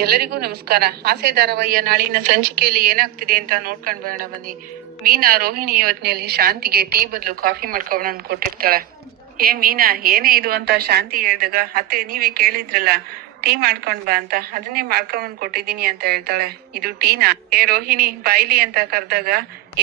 ಎಲ್ಲರಿಗೂ ನಮಸ್ಕಾರ. ಆಸೆ ಧಾರಾವಾಹಿಯ ನಾಳಿನ ಸಂಚಿಕೆಯಲ್ಲಿ ಏನಾಗ್ತಿದೆ ಅಂತ ನೋಡ್ಕೊಂಡ್ ಬರೋಣ ಬನ್ನಿ. ಮೀನಾ ರೋಹಿಣಿ ಯೋಚನೆಯಲ್ಲಿ ಶಾಂತಿಗೆ ಟೀ ಬದಲು ಕಾಫಿ ಮಾಡ್ಕೊಬೋಣ ಕೊಟ್ಟಿರ್ತಾಳೆ. ಮೀನಾ, ಏನೇ ಇದು ಅಂತ ಶಾಂತಿ ಹೇಳ್ದಾಗ, ಅತ್ತೆ ನೀವೇ ಕೇಳಿದ್ರಲ್ಲ ಟೀ ಮಾಡ್ಕೊಂಡ್ ಬಾ ಅಂತ, ಅದನ್ನೇ ಮಾಡ್ಕೊಂಡ್ ಕೊಟ್ಟಿದ್ದೀನಿ ಅಂತ ಹೇಳ್ತಾಳೆ. ಇದು ಟೀನಾ? ರೋಹಿಣಿ ಬಾಯ್ಲಿ ಅಂತ ಕರೆದಾಗ,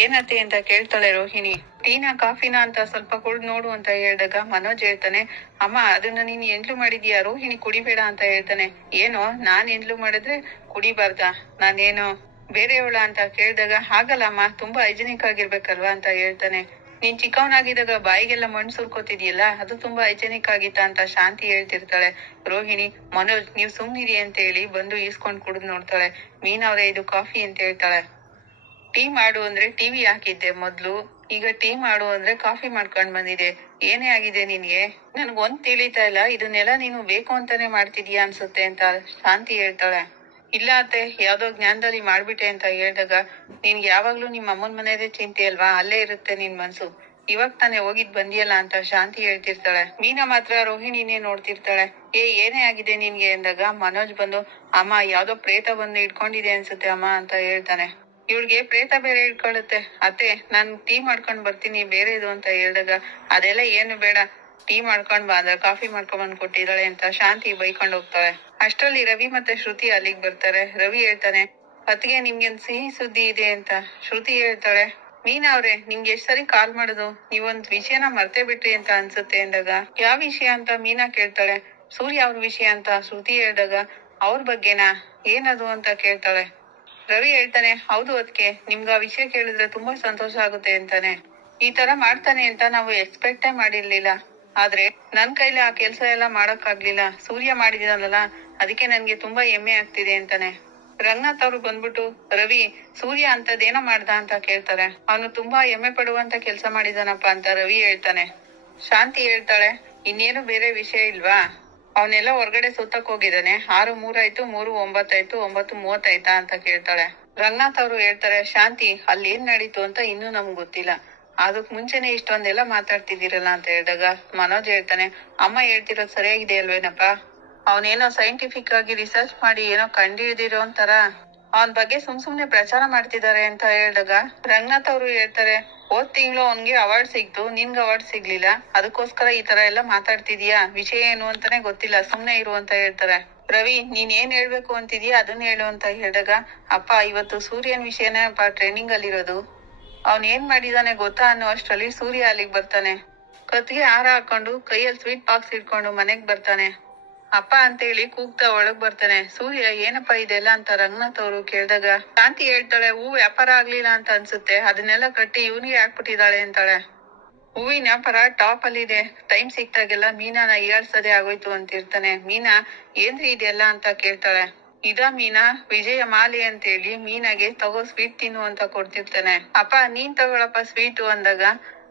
ಏನತ್ತೆ ಅಂತ ಕೇಳ್ತಾಳೆ ರೋಹಿಣಿ. ಟೀನಾ ಕಾಫಿನಾ ಅಂತ ಸ್ವಲ್ಪ ಕುಡ್ದು ನೋಡು ಅಂತ ಹೇಳ್ದಾಗ ಮನೋಜ್ ಹೇಳ್ತಾನೆ, ಅಮ್ಮ ಅದನ್ನ ನೀನ್ ಎಂಡ್ಲು ಮಾಡಿದ್ಯಾ, ರೋಹಿಣಿ ಕುಡಿಬೇಡ ಅಂತ ಹೇಳ್ತಾನೆ. ಏನೋ ನಾನ್ ಎಂಡ್ಲು ಮಾಡಿದ್ರೆ ಕುಡಿಬಾರ್ದ, ನಾನೇನೋ ಬೇರೆಯವಳ ಅಂತ ಕೇಳಿದಾಗ, ಹಾಗಲ್ಲಮ್ಮ, ತುಂಬಾ ಹೈಜಿನಿಕ್ ಆಗಿರ್ಬೇಕಲ್ವಾ ಅಂತ ಹೇಳ್ತಾನೆ. ನೀನ್ ಚಿಕ್ಕವನಾಗಿದ್ದಾಗ ಬಾಯಿಗೆಲ್ಲ ಮಣ್ಣು ಸುರ್ಕೋತಿದ್ಯಲ್ಲ, ಅದು ತುಂಬಾ ಹೈಜೆನಿಕ್ ಆಗಿತ್ತ ಅಂತ ಶಾಂತಿ ಹೇಳ್ತಿರ್ತಾಳೆ. ರೋಹಿಣಿ, ಮನೋಜ್ ನೀವ್ ಸುಮ್ನಿರಿ ಅಂತ ಹೇಳಿ ಬಂದು ಈಸ್ಕೊಂಡ್ ಕುಡಿದ್ ನೋಡ್ತಾಳೆ. ಮೀನವ್ರೆ ಇದು ಕಾಫಿ ಅಂತ ಹೇಳ್ತಾಳೆ. ಟೀ ಮಾಡು ಅಂದ್ರೆ ಟಿವಿ ಹಾಕಿದ್ದೆ ಮೊದ್ಲು, ಈಗ ಟೀ ಮಾಡು ಅಂದ್ರೆ ಕಾಫಿ ಮಾಡ್ಕೊಂಡ್ ಬಂದಿದೆ. ಏನೇ ಆಗಿದೆ ನಿನ್ಗೆ? ನನ್ಗ್ ಒಂದ್ ತಿಳಿತಾ ಇಲ್ಲ, ಇದನ್ನೆಲ್ಲ ನೀನು ಬೇಕು ಅಂತಾನೆ ಮಾಡ್ತಿದ್ಯಾ ಅನ್ಸುತ್ತೆ ಅಂತ ಶಾಂತಿ ಹೇಳ್ತಾಳೆ. ಇಲ್ಲ ಅತ್ತೆ, ಯಾವ್ದೋ ಜ್ಞಾನದಲ್ಲಿ ಮಾಡ್ಬಿಟ್ಟೆ ಅಂತ ಹೇಳ್ದಾಗ, ನಿನ್ಗೆ ಯಾವಾಗ್ಲೂ ನಿಮ್ಮ ಅಮ್ಮನ್ ಮನೆಯದೇ ಚಿಂತೆ ಅಲ್ವಾ, ಅಲ್ಲೇ ಇರುತ್ತೆ ನಿನ್ ಮನ್ಸು. ಇವಾಗ ತಾನೇ ಹೋಗಿದ್ ಬಂದಿಯಲ್ಲ ಅಂತ ಶಾಂತಿ ಹೇಳ್ತಿರ್ತಾಳೆ. ಮೀನಾ ಮಾತ್ರ ರೋಹಿಣಿನೇ ನೋಡ್ತಿರ್ತಾಳೆ. ಏನೇ ಆಗಿದೆ ನಿನ್ಗೆ ಅಂದಾಗ ಮನೋಜ್ ಬಂದು, ಅಮ್ಮ ಯಾವ್ದೋ ಪ್ರೇತ ಬಂದು ಇಟ್ಕೊಂಡಿದೆ ಅನ್ಸುತ್ತೆ ಅಮ್ಮ ಅಂತ ಹೇಳ್ತಾನೆ. ಇವಳಿಗೆ ಪ್ರೇತ ಬೇರೆ ಇಟ್ಕೊಳ್ಳುತ್ತೆ. ಅತ್ತೆ ನಾನ್ ಟೀ ಮಾಡ್ಕೊಂಡ್ ಬರ್ತೀನಿ ಬೇರೆ ಇದು ಅಂತ ಹೇಳ್ದಾಗ, ಅದೆಲ್ಲ ಏನು ಬೇಡ, ಟೀ ಮಾಡ್ಕೊಂಡ್ ಬಾ ಅಂದ್ರೆ ಕಾಫಿ ಮಾಡ್ಕೊಂಡ್ ಬಂದ್ ಕೊಟ್ಟಿದ್ದಾಳೆ ಅಂತ ಶಾಂತಿ ಬೈಕೊಂಡ್ ಹೋಗ್ತಾಳೆ. ಅಷ್ಟ್ರಲ್ಲಿ ರವಿ ಮತ್ತೆ ಶ್ರುತಿ ಅಲ್ಲಿಗ್ ಬರ್ತಾರೆ. ರವಿ ಹೇಳ್ತಾನೆ, ಅತ್ತಿಗೆ ನಿಮ್ಗೆನ್ ಸಿಹಿ ಸುದ್ದಿ ಇದೆ ಅಂತ. ಶ್ರುತಿ ಹೇಳ್ತಾಳೆ, ಮೀನಾ ಅವ್ರೆ ನಿಮ್ಗೆ ಎಷ್ಟ್ ಸರಿ ಕಾಲ್ ಮಾಡುದು, ನೀವೊಂದ್ ವಿಷಯನ ಮರ್ತೇ ಬಿಟ್ರಿ ಅಂತ ಅನ್ಸುತ್ತೆ ಅಂದಾಗ, ಯಾವ ವಿಷಯ ಅಂತ ಮೀನಾ ಕೇಳ್ತಾಳೆ. ಸೂರ್ಯ ಅವ್ರ ವಿಷಯ ಅಂತ ಶ್ರುತಿ ಹೇಳ್ದಾಗ, ಅವ್ರ ಬಗ್ಗೆನಾ, ಏನದು ಅಂತ ಕೇಳ್ತಾಳೆ. ರವಿ ಹೇಳ್ತಾನೆ, ಹೌದು ಅದ್ಕೆ, ನಿಮ್ಗ ಆ ವಿಷಯ ಕೇಳಿದ್ರೆ ತುಂಬಾ ಸಂತೋಷ ಆಗುತ್ತೆ ಅಂತಾನೆ. ಈ ತರ ಮಾಡ್ತಾನೆ ಅಂತ ನಾವು ಎಕ್ಸ್ಪೆಕ್ಟೇ ಮಾಡಿರ್ಲಿಲ್ಲ. ಆದ್ರೆ ನನ್ ಕೈಲಿ ಆ ಕೆಲ್ಸ ಎಲ್ಲ ಮಾಡಕ್ ಆಗ್ಲಿಲ್ಲ, ಸೂರ್ಯ ಮಾಡಿದಿನಲ್ಲ ಅದಕ್ಕೆ ನನ್ಗೆ ತುಂಬಾ ಹೆಮ್ಮೆ ಆಗ್ತಿದೆ ಅಂತಾನೆ. ರಂಗನಾಥ್ ಅವ್ರು ಬಂದ್ಬಿಟ್ಟು, ರವಿ ಸೂರ್ಯ ಅಂತದೇನೋ ಮಾಡ್ದ ಅಂತ ಕೇಳ್ತಾರೆ. ಅವನು ತುಂಬಾ ಹೆಮ್ಮೆ ಪಡುವಂತ ಕೆಲ್ಸ ಮಾಡಿದಾನಪ್ಪ ಅಂತ ರವಿ ಹೇಳ್ತಾನೆ. ಶಾಂತಿ ಹೇಳ್ತಾಳೆ, ಇನ್ನೇನು ಬೇರೆ ವಿಷಯ ಇಲ್ವಾ? ಅವನೆಲ್ಲ ಹೊರ್ಗಡೆ ಸುತ್ತಕ್ ಹೋಗಿದ್ದಾನೆ. 6:03 ಆಯ್ತು, 3:09 ಆಯ್ತು, 9:30 ಆಯ್ತಾ ಅಂತ ಕೇಳ್ತಾಳೆ. ರಂಗನಾಥ್ ಅವ್ರು ಹೇಳ್ತಾರೆ, ಶಾಂತಿ ಅಲ್ಲಿ ಏನ್ ನಡೀತು ಅಂತ ಇನ್ನೂ ನಮ್ಗ್ ಗೊತ್ತಿಲ್ಲ, ಅದಕ್ ಮುಂಚೆನೆ ಇಷ್ಟೊಂದೆಲ್ಲ ಮಾತಾಡ್ತಿದ್ದೀರಲ್ಲ ಅಂತ ಹೇಳಿದಾಗ ಮನೋಜ್ ಹೇಳ್ತಾನೆ, ಅಮ್ಮ ಹೇಳ್ತಿರೋದ್ ಸರಿಯಾಗಿದೆ ಅಲ್ವೇನಪ್ಪ, ಅವನೇನೋ ಸೈಂಟಿಫಿಕ್ ಆಗಿ ರಿಸರ್ಚ್ ಮಾಡಿ ಏನೋ ಕಂಡಿಡಿದಿರೋ ಅಂತಾರ ಅವನ್ ಬಗ್ಗೆ ಸುಮ್ನೆ ಪ್ರಚಾರ ಮಾಡ್ತಿದ್ದಾರೆ ಅಂತ ಹೇಳಿದಾಗ ರಂಗನಾಥ್ ಅವ್ರು ಹೇಳ್ತಾರೆ, ಹೋದ್ ತಿಂಗಳು ಅವನ್ಗೆ ಅವಾರ್ಡ್ ಸಿಗ್ತು, ನಿನ್ಗೆ ಅವಾರ್ಡ್ ಸಿಗ್ಲಿಲ್ಲ, ಅದಕ್ಕೋಸ್ಕರ ಈ ತರ ಎಲ್ಲ ಮಾತಾಡ್ತಿದ್ಯಾ, ವಿಷಯ ಏನು ಅಂತಾನೆ ಗೊತ್ತಿಲ್ಲ, ಸುಮ್ನೆ ಇರು ಅಂತ ಹೇಳ್ತಾರೆ. ರವಿ ನೀನ್ ಏನ್ ಹೇಳ್ಬೇಕು ಅಂತಿದ್ಯಾ ಅದನ್ನ ಹೇಳು ಅಂತ ಹೇಳಿದಾಗ, ಅಪ್ಪ ಇವತ್ತು ಸೂರ್ಯನ್ ವಿಷಯನೇ ಟ್ರೆಂಡಿಂಗ್ ಅಲ್ಲಿರೋದು, ಅವ್ನ್ ಏನ್ ಮಾಡಿದಾನೆ ಗೊತ್ತಾ ಅನ್ನೋ ಅಷ್ಟ್ರಲ್ಲಿ ಸೂರ್ಯ ಅಲ್ಲಿಗ್ ಬರ್ತಾನೆ. ಕತ್ಗೆ ಹಾರ ಹಾಕೊಂಡು ಕೈಯಲ್ಲಿ ಸ್ವೀಟ್ ಬಾಕ್ಸ್ ಇಟ್ಕೊಂಡು ಮನೆಗ್ ಬರ್ತಾನೆ. ಅಪ್ಪ ಅಂತ ಹೇಳಿ ಕೂಗ್ತಾ ಒಳಗ್ ಬರ್ತಾನೆ. ಸೂರ್ಯ ಏನಪ್ಪಾ ಇದೆಲ್ಲ ಅಂತ ರಂಗನಾಥ್ ಅವ್ರು ಕೇಳ್ದಾಗ ಶಾಂತಿ ಹೇಳ್ತಾಳೆ, ಹೂ ವ್ಯಾಪಾರ ಆಗ್ಲಿಲ್ಲ ಅಂತ ಅನ್ಸುತ್ತೆ, ಅದನ್ನೆಲ್ಲ ಕಟ್ಟಿ ಇವನಿಗೆ ಹಾಕ್ಬಿಟ್ಟಿದ್ದಾಳೆ ಅಂತಾಳೆ. ಹೂವಿನ ವ್ಯಾಪಾರ ಟಾಪ್ ಅಲ್ಲಿ ಇದೆ, ಟೈಮ್ ಸಿಕ್ತಾಗೆಲ್ಲ ಮೀನಾನ ಹೀಯಾಳ್ಸೋದೇ ಆಗೋಯ್ತು ಅಂತಿರ್ತಾನೆ. ಮೀನಾ ಏನ್ರಿ ಇದೆಲ್ಲ ಅಂತ ಕೇಳ್ತಾಳೆ. ಇದಾ ಮೀನಾ, ವಿಜಯ ಮಾಲೆ ಅಂತ ಹೇಳಿ ಮೀನಾಗೆ ತಗೋ ಸ್ವೀಟ್ ತಿನ್ನು ಅಂತ ಕೊಡ್ತಿರ್ತಾನೆ. ಅಪ್ಪ ನೀನ್ ತಗೊಳಪ್ಪ ಸ್ವೀಟು ಅಂದಾಗ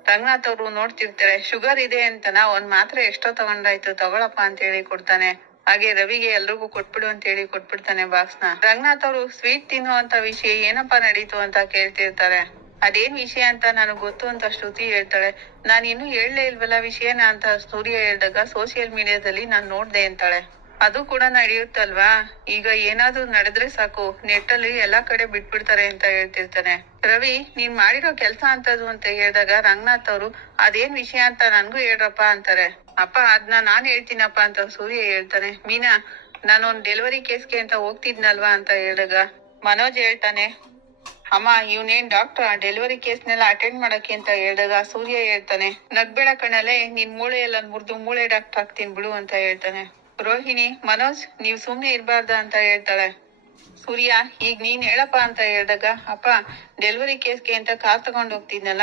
ರಂಗನಾಥ್ ಅವ್ರು ನೋಡ್ತಿರ್ತಾರೆ. ಶುಗರ್ ಇದೆ ಅಂತನಾ, ಒಂದ್ ಮಾತ್ರೆ ಎಷ್ಟೋ ತಗೊಂಡಾಯ್ತು, ತಗೊಳಪ್ಪ ಅಂತ ಹೇಳಿ ಕೊಡ್ತಾನೆ. ಹಾಗೆ ರವಿಗೆ ಎಲ್ರಿಗೂ ಕೊಟ್ಬಿಡು ಅಂತ ಹೇಳಿ ಕೊಟ್ಬಿಡ್ತಾನೆ ಬಾಕ್ಸ್ನ. ರಂಗನಾಥ್ ಅವರು ಸ್ವೀಟ್ ತಿನ್ನೋ ಅಂತ ವಿಷಯ ಏನಪ್ಪಾ ನಡೀತು ಅಂತ ಕೇಳ್ತಿರ್ತಾರೆ. ಅದೇನ್ ವಿಷಯ ಅಂತ ನನಗ್ ಗೊತ್ತು ಅಂತ ಶ್ರುತಿ ಹೇಳ್ತಾಳೆ. ನಾನ್ ಇನ್ನೂ ಹೇಳಲೇ ಇಲ್ವಲ್ಲ ವಿಷಯನ ಅಂತ ಸೂರ್ಯ ಹೇಳ್ದಾಗ, ಸೋಷಿಯಲ್ ಮೀಡಿಯಾದಲ್ಲಿ ನಾನ್ ನೋಡ್ದೆ ಅಂತಾಳೆ. ಅದು ಕೂಡ ನಡೆಯುತ್ತಲ್ವಾ, ಈಗ ಏನಾದ್ರೂ ನಡೆದ್ರೆ ಸಾಕು ನೆಟ್ಟಲ್ಲಿ ಎಲ್ಲಾ ಕಡೆ ಬಿಟ್ಬಿಡ್ತಾರೆ ಅಂತ ಹೇಳ್ತಿರ್ತಾನೆ. ರವಿ ನೀನ್ ಮಾಡಿರೋ ಕೆಲ್ಸ ಅಂತದ್ದು ಅಂತ ಹೇಳಿದಾಗ ರಂಗನಾಥ್ ಅವರು, ಅದೇನ್ ವಿಷಯ ಅಂತ ನನ್ಗೂ ಹೇಳ್ರಪ್ಪ ಅಂತಾರೆ. ಅಪ್ಪ ಅದ್ನ ನಾನ್ ಹೇಳ್ತೀನಪ್ಪ ಅಂತ ಸೂರ್ಯ ಹೇಳ್ತಾನೆ. ಮೀನಾ ನಾನೊಂದ್ ಡೆಲಿವರಿ ಕೇಸ್ಗೆ ಅಂತ ಹೋಗ್ತಿದ್ನಲ್ವಾ ಅಂತ ಹೇಳಿದಾಗ ಮನೋಜ್ ಹೇಳ್ತಾನೆ, ಅಮ್ಮ ಇವ್ನೇನ್ ಡಾಕ್ಟರ್ ಡೆಲಿವರಿ ಕೇಸ್ನೆಲ್ಲ ಅಟೆಂಡ್ ಮಾಡಕ್ಕೆ ಅಂತ ಹೇಳಿದಾಗ ಸೂರ್ಯ ಹೇಳ್ತಾನೆ, ನಗ್ಬೇಡ ಕಣಲೆ, ನಿನ್ ಮೂಳೆ ಎಲ್ಲ ಮುರಿದು ಮೂಳೆ ಡಾಕ್ಟರ್ ಆಗ್ತೀನಿ ಬಿಡು ಅಂತ ಹೇಳ್ತಾನೆ. ರೋಹಿಣಿ, ಮನೋಜ್ ನೀವ್ ಸುಮ್ನೆ ಇರ್ಬಾರ್ದ ಅಂತ ಹೇಳ್ತಾಳೆ. ಸೂರ್ಯ ಈಗ ನೀನ್ ಹೇಳಪ್ಪ ಅಂತ ಹೇಳಿದಾಗ, ಅಪ್ಪ ಡೆಲಿವರಿ ಕೇಸ್ಗೆ ಅಂತ ಕಾರ್ ತಗೊಂಡ್ ಹೋಗ್ತಿದ್ನಲ್ಲ,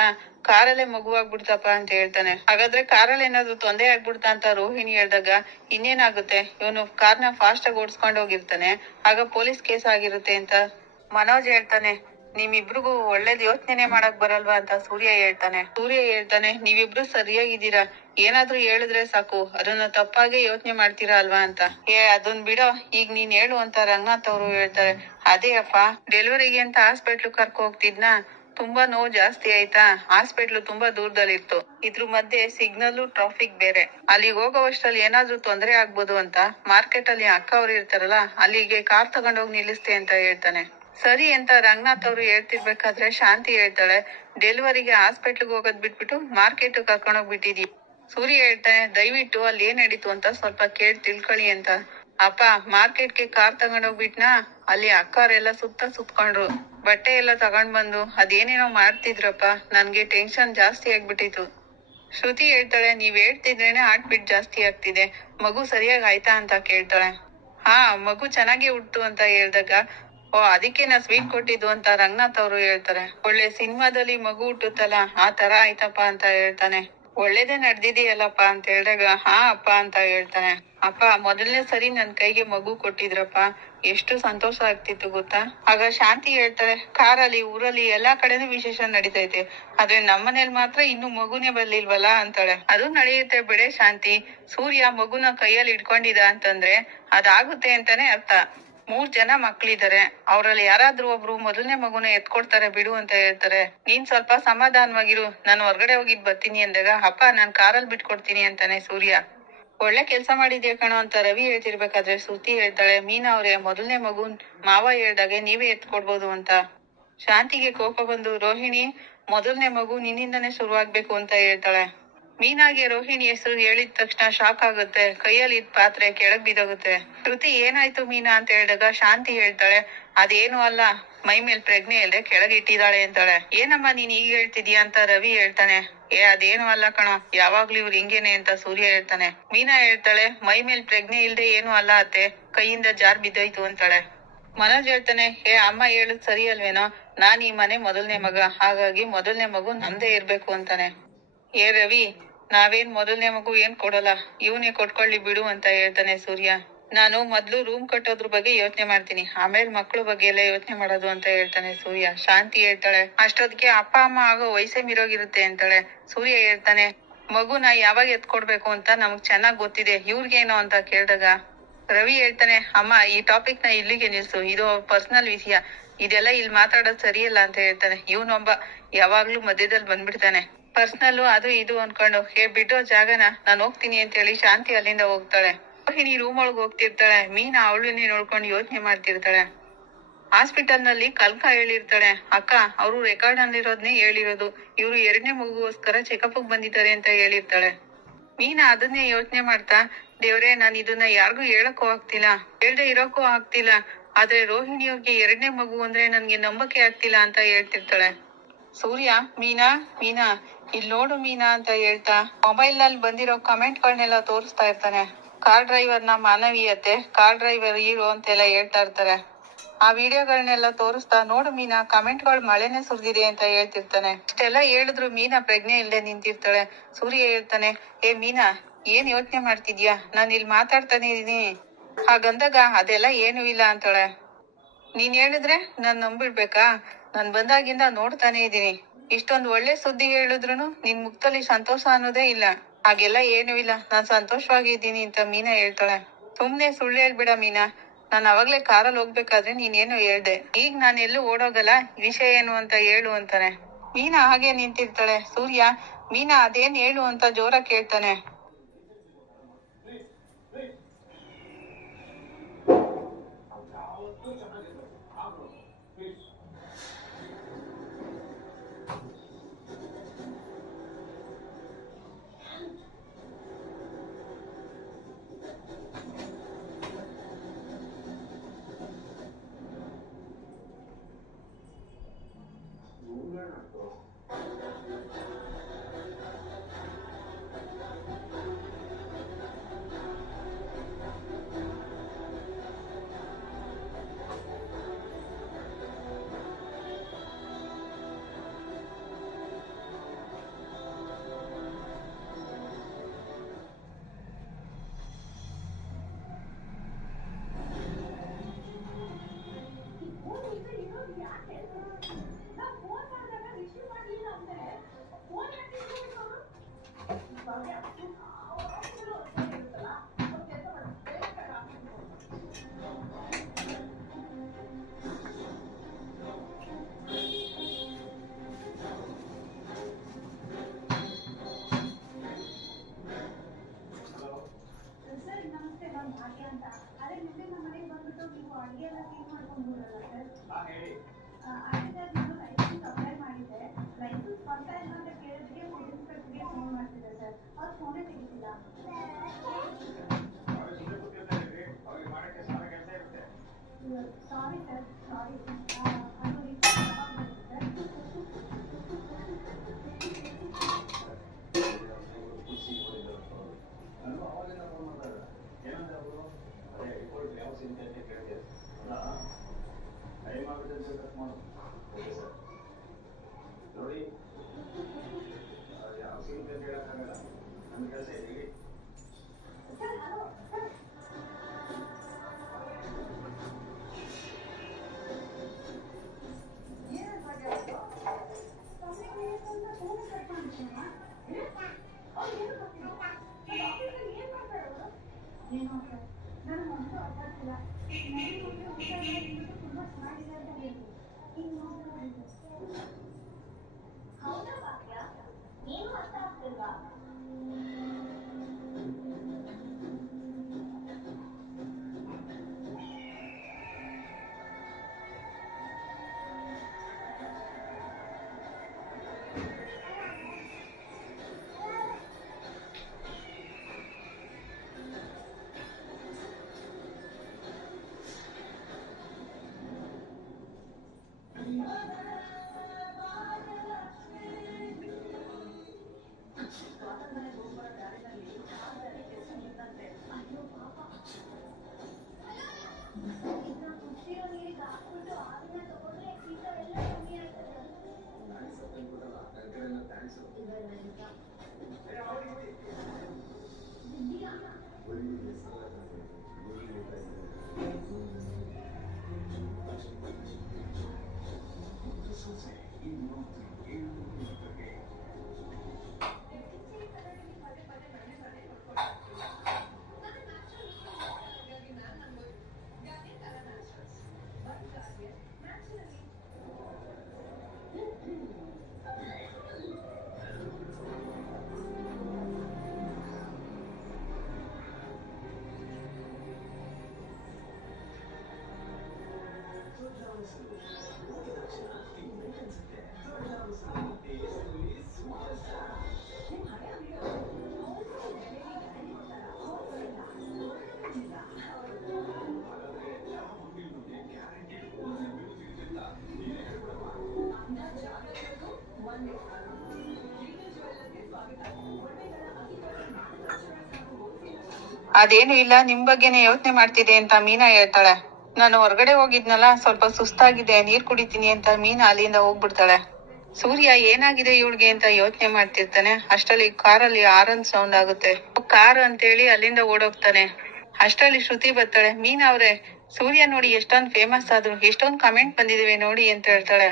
ಕಾರಲ್ಲೇ ಮಗುವಾಗ್ಬಿಡ್ತಪ್ಪ ಅಂತ ಹೇಳ್ತಾನೆ. ಹಾಗಾದ್ರೆ ಕಾರಲ್ಲಿ ಏನಾದ್ರು ತೊಂದರೆ ಆಗ್ಬಿಡ್ತಾ ಅಂತ ರೋಹಿಣಿ ಹೇಳ್ದಾಗ, ಇನ್ನೇನಾಗುತ್ತೆ, ಇವನು ಕಾರ್ನ ಫಾಸ್ಟ್ ಆಗಿ ಓಡಿಸ್ಕೊಂಡ್ ಹೋಗಿರ್ತಾನೆ, ಆಗ ಪೊಲೀಸ್ ಕೇಸ್ ಆಗಿರುತ್ತೆ ಅಂತ ಮನೋಜ್ ಹೇಳ್ತಾನೆ. ನಿಮ್ಮಿಬ್ರಿಗೂ ಒಳ್ಳೇದ್ ಯೋಚನೆ ಮಾಡಕ್ ಬರಲ್ವಾ ಅಂತ ಸೂರ್ಯ ಹೇಳ್ತಾನೆ, ನೀವಿಬ್ರು ಸರಿಯಾಗಿದ್ದೀರಾ, ಏನಾದ್ರೂ ಹೇಳಿದ್ರೆ ಸಾಕು ಅದನ್ನ ತಪ್ಪಾಗೆ ಯೋಚನೆ ಮಾಡ್ತೀರಾ ಅಲ್ವಾ ಅಂತ. ಅದನ್ ಬಿಡೋ, ಈಗ ನೀನ್ ಹೇಳು ಅಂತ ರಂಗನಾಥ್ ಅವ್ರು ಹೇಳ್ತಾರೆ. ಅದೇ ಅಪ್ಪ, ಡೆಲಿವರಿಗೆ ಅಂತ ಹಾಸ್ಪಿಟ್ಲ್ ಕರ್ಕೊ ಹೋಗ್ತಿದ್ನ, ತುಂಬಾ ನೋವು ಜಾಸ್ತಿ ಆಯ್ತಾ? ಹಾಸ್ಪಿಟ್ಲು ತುಂಬಾ ದೂರದಲ್ಲಿತ್ತು. ಇದ್ರ ಮಧ್ಯೆ ಸಿಗ್ನಲ್ ಟ್ರಾಫಿಕ್ ಬೇರೆ. ಅಲ್ಲಿಗೆ ಹೋಗೋವಷ್ಟ್ರಲ್ಲಿ ಏನಾದ್ರೂ ತೊಂದರೆ ಆಗ್ಬೋದು ಅಂತ ಮಾರ್ಕೆಟ್ ಅಲ್ಲಿ ಅಕ್ಕ ಅವ್ರು ಇರ್ತಾರಲ್ಲ, ಅಲ್ಲಿಗೆ ಕಾರ್ ತಗೊಂಡೋಗಿ ನಿಲ್ಲಿಸ್ತೆ ಅಂತ ಹೇಳ್ತಾನೆ. ಸರಿ ಅಂತ ರಂಗನಾಥ್ ಅವ್ರು ಹೇಳ್ತಿರ್ಬೇಕಾದ್ರೆ ಶಾಂತಿ ಹೇಳ್ತಾಳೆ, ಡೆಲಿವರಿಗೆ ಹಾಸ್ಪಿಟ್ಲ್ಗೆ ಹೋಗೋದ್ ಬಿಟ್ಬಿಟ್ಟು ಮಾರ್ಕೆಟ್ ಕರ್ಕೊಂಡೋಗ್ಬಿಟ್ಟಿದೀಯ. ಸೂರ್ಯ ಹೇಳ್ತಾನೆ, ದಯವಿಟ್ಟು ಅಲ್ಲಿ ಏನ್ ನಡೀತು ಅಂತ ಸ್ವಲ್ಪ ಕೇಳಿ ತಿಳ್ಕೊಳ್ಳಿ ಅಂತ. ಅಪ್ಪ, ಮಾರ್ಕೆಟ್ಗೆ ಕಾರ್ ತಗೊಂಡೋಗ್ಬಿಟ್ನಾ, ಅಲ್ಲಿ ಅಕ್ಕರೆಲ್ಲ ಸುತ್ಕೊಂಡ್ರು. ಬಟ್ಟೆ ಎಲ್ಲ ತಗೊಂಡ್ ಬಂದು ಅದೇನೇನೋ ಮಾಡ್ತಿದ್ರಪ್ಪ. ನನ್ಗೆ ಟೆನ್ಷನ್ ಜಾಸ್ತಿ ಆಗ್ಬಿಟ್ಟಿತ್ತು. ಶ್ರುತಿ ಹೇಳ್ತಾಳೆ, ನೀವ್ ಹೇಳ್ತಿದ್ರೇನೆ ಹಾರ್ಟ್ ಬೀಟ್ ಜಾಸ್ತಿ ಆಗ್ತಿದೆ. ಮಗು ಸರಿಯಾಗಿ ಆಯ್ತಾ ಅಂತ ಕೇಳ್ತಾಳೆ. ಹಾ, ಮಗು ಚೆನ್ನಾಗಿ ಹುಟ್ತು ಅಂತ ಹೇಳ್ದಾಗ, ಓ ಅದಕ್ಕೆ ನಾ ಸ್ವೀಟ್ ಕೊಟ್ಟಿದ್ದು ಅಂತ ರಂಗನಾಥ್ ಅವರು ಹೇಳ್ತಾರೆ. ಒಳ್ಳೆ ಸಿನಿಮಾದಲ್ಲಿ ಮಗು ಹುಟ್ಟುತ್ತಲ್ಲ, ಆ ತರ ಆಯ್ತಪ್ಪ ಅಂತ ಹೇಳ್ತಾನೆ. ಒಳ್ಳೇದೇ ನಡ್ದಿದೆಯಲ್ಲಪ್ಪ ಅಂತ ಹೇಳಿದಾಗ, ಹಾ ಅಪ್ಪ ಅಂತ ಹೇಳ್ತಾನೆ. ಅಪ್ಪ, ಮೊದಲನೇ ಸರಿ ನನ್ ಕೈಗೆ ಮಗು ಕೊಟ್ಟಿದ್ರಪ್ಪ, ಎಷ್ಟು ಸಂತೋಷ ಆಗ್ತಿತ್ತು ಗೊತ್ತಾ? ಆಗ ಶಾಂತಿ ಹೇಳ್ತಾಳೆ, ಕಾರಲ್ಲಿ ಊರಲ್ಲಿ ಎಲ್ಲಾ ಕಡೆನೂ ವಿಶೇಷ ನಡೀತೈತೆ, ಆದ್ರೆ ನಮ್ಮನೇಲಿ ಮಾತ್ರ ಇನ್ನು ಮಗುನೇ ಬರ್ಲಿಲ್ವಲ್ಲ ಅಂತಾಳೆ. ಅದು ನಡೆಯುತ್ತೆ ಬಿಡೆ ಶಾಂತಿ. ಸೂರ್ಯ ಮಗುನ ಕೈಯಲ್ಲಿ ಇಟ್ಕೊಂಡಿದ ಅಂತಂದ್ರೆ ಅದಾಗುತ್ತೆ ಅಂತಾನೆ ಅರ್ಥ. 3 ಜನ ಮಕ್ಳಿದಾರೆ, ಅವ್ರಲ್ಲಿ ಯಾರಾದ್ರೂ ಒಬ್ರು ಮೊದಲನೇ ಮಗುನ ಎತ್ಕೊಡ್ತಾರೆ ಬಿಡು ಅಂತ ಹೇಳ್ತಾರೆ. ನೀನ್ ಸ್ವಲ್ಪ ಸಮಾಧಾನವಾಗಿರು, ನಾನು ಹೊರ್ಗಡೆ ಹೋಗಿದ್ ಬರ್ತೀನಿ ಅಂದಾಗ, ಅಪ್ಪ ನಾನ್ ಕಾರಲ್ಲಿ ಬಿಟ್ಕೊಡ್ತೀನಿ ಅಂತಾನೆ ಸೂರ್ಯ. ಒಳ್ಳೆ ಕೆಲ್ಸ ಮಾಡಿದ್ಯಾ ಕಣೋ ಅಂತ ರವಿ ಹೇಳ್ತಿರ್ಬೇಕಾದ್ರೆ ಶ್ರುತಿ ಹೇಳ್ತಾಳೆ, ಮೀನಾ ಅವ್ರೆ, ಮೊದಲನೇ ಮಗು ಮಾವ ಹೇಳ್ದಾಗೆ ನೀವೇ ಎತ್ಕೊಡ್ಬೋದು ಅಂತ. ಶಾಂತಿಗೆ ಕೋಪ ಬಂದು, ರೋಹಿಣಿ, ಮೊದಲನೇ ಮಗು ನಿನ್ನಿಂದನೇ ಶುರುವಾಗ್ಬೇಕು ಅಂತ ಹೇಳ್ತಾಳೆ. ಮೀನಾಗೆ ರೋಹಿಣಿ ಹೆಸರು ಹೇಳಿದ ತಕ್ಷಣ ಶಾಕ್ ಆಗುತ್ತೆ. ಕೈಯಲ್ಲಿ ಇದ್ ಪಾತ್ರೆ ಕೆಳಗ್ ಬಿದ್ದೋಗುತ್ತೆ. ಶ್ರುತಿ, ಏನಾಯ್ತು ಮೀನಾ ಅಂತ ಹೇಳಿದಾಗ ಶಾಂತಿ ಹೇಳ್ತಾಳೆ, ಅದೇನು ಅಲ್ಲ, ಮೈ ಮೇಲ್ ಪ್ರಜ್ಞೆ ಇಲ್ದೆ ಕೆಳಗೆ ಇಟ್ಟಿದ್ದಾಳೆ ಅಂತಾಳೆ. ಏನಮ್ಮ ನೀನ್ ಈಗ ಹೇಳ್ತಿದ್ಯಾ ಅಂತ ರವಿ ಹೇಳ್ತಾನೆ. ಅದೇನು ಅಲ್ಲ ಕಣೋ, ಯಾವಾಗ್ಲೂ ಇವ್ರು ಹಿಂಗೇನೆ ಅಂತ ಸೂರ್ಯ ಹೇಳ್ತಾನೆ. ಮೀನಾ ಹೇಳ್ತಾಳೆ, ಮೈ ಮೇಲ್ ಪ್ರಜ್ಞೆ ಇಲ್ದೆ ಏನು ಅಲ್ಲ ಅತ್ತೆ, ಕೈಯಿಂದ ಜಾರ್ ಬಿದ್ದೋಯ್ತು ಅಂತಾಳೆ. ಮನೋಜ್ ಹೇಳ್ತಾನೆ, ಅಮ್ಮ ಹೇಳುದ್ ಸರಿ ಅಲ್ವೇನೋ, ನಾನ್ ಈ ಮನೆ ಮೊದಲನೇ ಮಗ, ಹಾಗಾಗಿ ಮೊದಲನೇ ಮಗು ನಮ್ದೇ ಇರ್ಬೇಕು ಅಂತಾನೆ. ರವಿ, ನಾವೇನ್ ಮೊದಲನೇ ಮಗು ಏನ್ ಕೊಡಲ್ಲ, ಇವನೇ ಕೊಟ್ಕೊಳ್ಳಿ ಬಿಡು ಅಂತ ಹೇಳ್ತಾನೆ ಸೂರ್ಯ. ನಾನು ಮೊದ್ಲು ರೂಮ್ ಕಟ್ಟೋದ್ರ ಬಗ್ಗೆ ಯೋಚನೆ ಮಾಡ್ತೀನಿ, ಆಮೇಲೆ ಮಕ್ಳು ಬಗ್ಗೆ ಎಲ್ಲ ಯೋಚನೆ ಮಾಡೋದು ಅಂತ ಹೇಳ್ತಾನೆ ಸೂರ್ಯ. ಶಾಂತಿ ಹೇಳ್ತಾಳೆ, ಅಷ್ಟೊತ್ತಿಗೆ ಅಪ್ಪ ಅಮ್ಮ ಆಗೋ ವಯಸ್ಸೇ ಮಿರೋಗಿರುತ್ತೆ ಅಂತಾಳೆ. ಸೂರ್ಯ ಹೇಳ್ತಾನೆ, ಮಗುನ ಯಾವಾಗ ಎತ್ಕೊಡ್ಬೇಕು ಅಂತ ನಮಗ್ ಚೆನ್ನಾಗ್ ಗೊತ್ತಿದೆ, ಇವ್ರಿಗೇನೋ ಅಂತ ಕೇಳಿದಾಗ ರವಿ ಹೇಳ್ತಾನೆ, ಅಮ್ಮ ಈ ಟಾಪಿಕ್ ನ ಇಲ್ಲಿಗೆ ನಿಲ್ಸು, ಇದು ಪರ್ಸನಲ್ ವಿಷಯ, ಇದೆಲ್ಲ ಇಲ್ಲಿ ಮಾತಾಡೋದ್ ಸರಿಯಲ್ಲ ಅಂತ ಹೇಳ್ತಾನೆ. ಇವನೊಬ್ಬ ಯಾವಾಗ್ಲೂ ಮಧ್ಯದಲ್ಲಿ ಬಂದ್ಬಿಡ್ತಾನೆ. ಪರ್ಸನಲ್ ಅದು ಇದು ಅನ್ಕೊಂಡು, ಬಿಡೋ ಜಾಗನ ನಾನ್ ಹೋಗ್ತೀನಿ ಅಂತ ಹೇಳಿ ಶಾಂತಿ ಅಲ್ಲಿಂದ ಹೋಗ್ತಾಳೆ. ರೋಹಿಣಿ ರೂಮ್ ಒಳಗ್ ಹೋಗ್ತಿರ್ತಾಳೆ. ಮೀನಾ ಅವಳನ್ನೇ ನೋಡ್ಕೊಂಡು ಯೋಚನೆ ಮಾಡ್ತಿರ್ತಾಳೆ. ಹಾಸ್ಪಿಟಲ್ ನಲ್ಲಿ ಕಲ್ಕ ಹೇಳಿರ್ತಾಳೆ, ಅಕ್ಕ ಅವರು ರೆಕಾರ್ಡ್ ನಲ್ಲಿರೋದ್ನೇ ಹೇಳಿರೋದು, ಇವ್ರು 2ನೇ ಮಗುಗೋಸ್ಕರ ಚೆಕಪ್ ಬಂದಿದ್ದಾರೆ ಅಂತ ಹೇಳಿರ್ತಾಳೆ. ಮೀನಾ ಅದನ್ನೇ ಯೋಚನೆ ಮಾಡ್ತಾ, ದೇವ್ರೆ, ನಾನ್ ಇದನ್ನ ಯಾರಿಗೂ ಹೇಳಕ್ಕೂ ಆಗ್ತಿಲ್ಲ, ಹೇಳ್ದೆ ಇರೋಕ್ಕೂ ಆಗ್ತಿಲ್ಲ, ಆದ್ರೆ ರೋಹಿಣಿಯವ್ರಿಗೆ 2ನೇ ಮಗು ಅಂದ್ರೆ ನನ್ಗೆ ನಂಬಕ್ಕೆ ಆಗ್ತಿಲ್ಲ ಅಂತ ಹೇಳ್ತಿರ್ತಾಳೆ. ಸೂರ್ಯ, ಮೀನಾ ಮೀನಾ ಇಲ್ಲಿ ನೋಡು ಮೀನಾ ಅಂತ ಹೇಳ್ತಾ ಮೊಬೈಲ್ ನಲ್ಲಿ ಬಂದಿರೋ ಕಮೆಂಟ್ ಗಳನ್ನೆಲ್ಲ ತೋರಿಸ್ತಾ ಇರ್ತಾನೆ. ಕಾರ್ ಡ್ರೈವರ್ ನ ಮಾನವೀಯತೆ, ಕಾರ್ ಡ್ರೈವರ್ ಹೀರೋ ಅಂತೆಲ್ಲ ಹೇಳ್ತಾ ಇರ್ತಾರೆ. ಆ ವಿಡಿಯೋಗಳನ್ನೆಲ್ಲ ತೋರಿಸ್ತಾ, ನೋಡು ಮೀನಾ, ಕಮೆಂಟ್ ಗಳು ಮಳೆನೆ ಸುರಿದಿದೆ ಅಂತ ಹೇಳ್ತಿರ್ತಾನೆ. ಇಷ್ಟೆಲ್ಲ ಹೇಳಿದ್ರು ಮೀನಾ ಪ್ರಜ್ಞೆ ಇಲ್ದೆ ನಿಂತಿರ್ತಾಳೆ. ಸೂರ್ಯ ಹೇಳ್ತಾನೆ, ಮೀನಾ, ಏನ್ ಯೋಚನೆ ಮಾಡ್ತಿದ್ಯಾ, ನಾನ್ ಇಲ್ಲಿ ಮಾತಾಡ್ತಾನೆ ಇದೀನಿ. ಹಾಗಂದಾಗ ಅದೆಲ್ಲ ಏನು ಇಲ್ಲ ಅಂತಾಳೆ. ನೀನ್ ಹೇಳಿದ್ರೆ ನಾನ್ ನಂಬಿಡ್ಬೇಕಾ? ನಾನ್ ಬಂದಾಗಿಂದ ನೋಡ್ತಾನೆ ಇದೀನಿ, ಇಷ್ಟೊಂದು ಒಳ್ಳೆ ಸುದ್ದಿ ಹೇಳಿದ್ರುನು ನಿನ್ ಮುಖದಲ್ಲಿ ಸಂತೋಷ ಅನ್ನೋದೇ ಇಲ್ಲ. ಹಾಗೆಲ್ಲ ಏನು ಇಲ್ಲ, ನಾನ್ ಸಂತೋಷವಾಗಿದ್ದೀನಿ ಅಂತ ಮೀನಾ ಹೇಳ್ತಾಳೆ. ಸುಮ್ನೆ ಸುಳ್ಳು ಹೇಳ್ಬಿಡ ಮೀನಾ, ನಾನ್ ಅವಾಗ್ಲೇ ಕಾರಲ್ಲಿ ಹೋಗ್ಬೇಕಾದ್ರೆ ನೀನೇನೋ ಹೇಳ್ದೆ, ಈಗ ನಾನ್ ಎಲ್ಲೂ ಓಡೋಗಲ್ಲ, ವಿಷಯ ಏನು ಅಂತ ಹೇಳು ಅಂತಾನೆ. ಮೀನಾ ಹಾಗೆ ನಿಂತಿರ್ತಾಳೆ. ಸೂರ್ಯ, ಮೀನಾ ಅದೇನ್ ಹೇಳು ಅಂತ ಜೋರಾಗಿ ಕೇಳ್ತಾನೆ. ಅದೇನು ಇಲ್ಲ, ನಿಮ್ ಬಗ್ಗೆನೇ ಯೋಚನೆ ಮಾಡ್ತಿದೆ ಅಂತ ಮೀನಾ ಹೇಳ್ತಾಳೆ. ನಾನು ಹೊರಗಡೆ ಹೋಗಿದ್ನಲ್ಲ, ಸ್ವಲ್ಪ ಸುಸ್ತಾಗಿದೆ, ನೀರ್ ಕುಡಿತೀನಿ ಅಂತ ಮೀನಾ ಅಲ್ಲಿಂದ ಹೋಗ್ಬಿಡ್ತಾಳೆ. ಸೂರ್ಯ ಏನಾಗಿದೆ ಇವಳಿಗೆ ಅಂತ ಯೋಚನೆ ಮಾಡ್ತಿರ್ತಾನೆ. ಅಷ್ಟರಲ್ಲಿ ಕಾರಲ್ಲಿ ಆರನ್ ಸೌಂಡ್ ಆಗುತ್ತೆ. ಕಾರ್ ಅಂತೇಳಿ ಅಲ್ಲಿಂದ ಓಡೋಗ್ತಾನೆ. ಅಷ್ಟರಲ್ಲಿ ಶ್ರುತಿ ಬರ್ತಾಳೆ. ಮೀನಾ ಅವ್ರೆ, ಸೂರ್ಯ ನೋಡಿ ಎಷ್ಟೊಂದ್ ಫೇಮಸ್ ಆದ್ರು, ಎಷ್ಟೊಂದ್ ಕಮೆಂಟ್ ಬಂದಿದಿವೆ ನೋಡಿ ಅಂತ ಹೇಳ್ತಾಳೆ.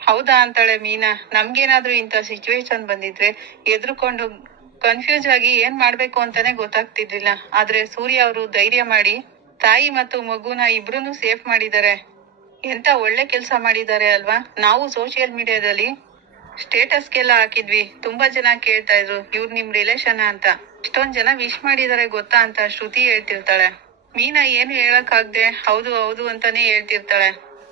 ಹೌದಾ ಅಂತಾಳೆ ಮೀನಾ. ನಮ್ಗೇನಾದ್ರೂ ಇಂಥ ಸಿಚುವೇಶನ್ ಬಂದಿದ್ರೆ ಎದ್ರುಕೊಂಡು ಕನ್ಫ್ಯೂಸ್ ಆಗಿ ಏನ್ ಮಾಡ್ಬೇಕು ಅಂತಾನೆ ಗೊತ್ತಾಗ್ತಿರ್ಲಿಲ್ಲ. ಆದ್ರೆ ಸೂರ್ಯ ಅವರು ಧೈರ್ಯ ಮಾಡಿ ತಾಯಿ ಮತ್ತು ಮಗುನ ಇಬ್ರುನು ಸೇಫ್ ಮಾಡಿದ್ದಾರೆ. ಎಂತ ಒಳ್ಳೆ ಕೆಲ್ಸ ಮಾಡಿದ್ದಾರೆ ಅಲ್ವಾ. ನಾವು ಸೋಷಿಯಲ್ ಮೀಡಿಯಾದಲ್ಲಿ ಸ್ಟೇಟಸ್ಗೆಲ್ಲ ಹಾಕಿದ್ವಿ. ತುಂಬಾ ಜನ ಕೇಳ್ತಾ ಇದ್ರು, ಇವ್ರು ನಿಮ್ ರಿಲೇಷನ್ ಅಂತ. ಇಷ್ಟೊಂದ್ ಜನ ವಿಶ್ ಮಾಡಿದಾರೆ ಗೊತ್ತಾ ಅಂತ ಶ್ರುತಿ ಹೇಳ್ತಿರ್ತಾಳೆ. ಮೀನಾ ಏನು ಹೇಳಕ್ಕಾಗ್ದೆ ಹೌದು ಹೌದು ಅಂತಾನೆ ಹೇಳ್ತಿರ್ತಾಳೆ.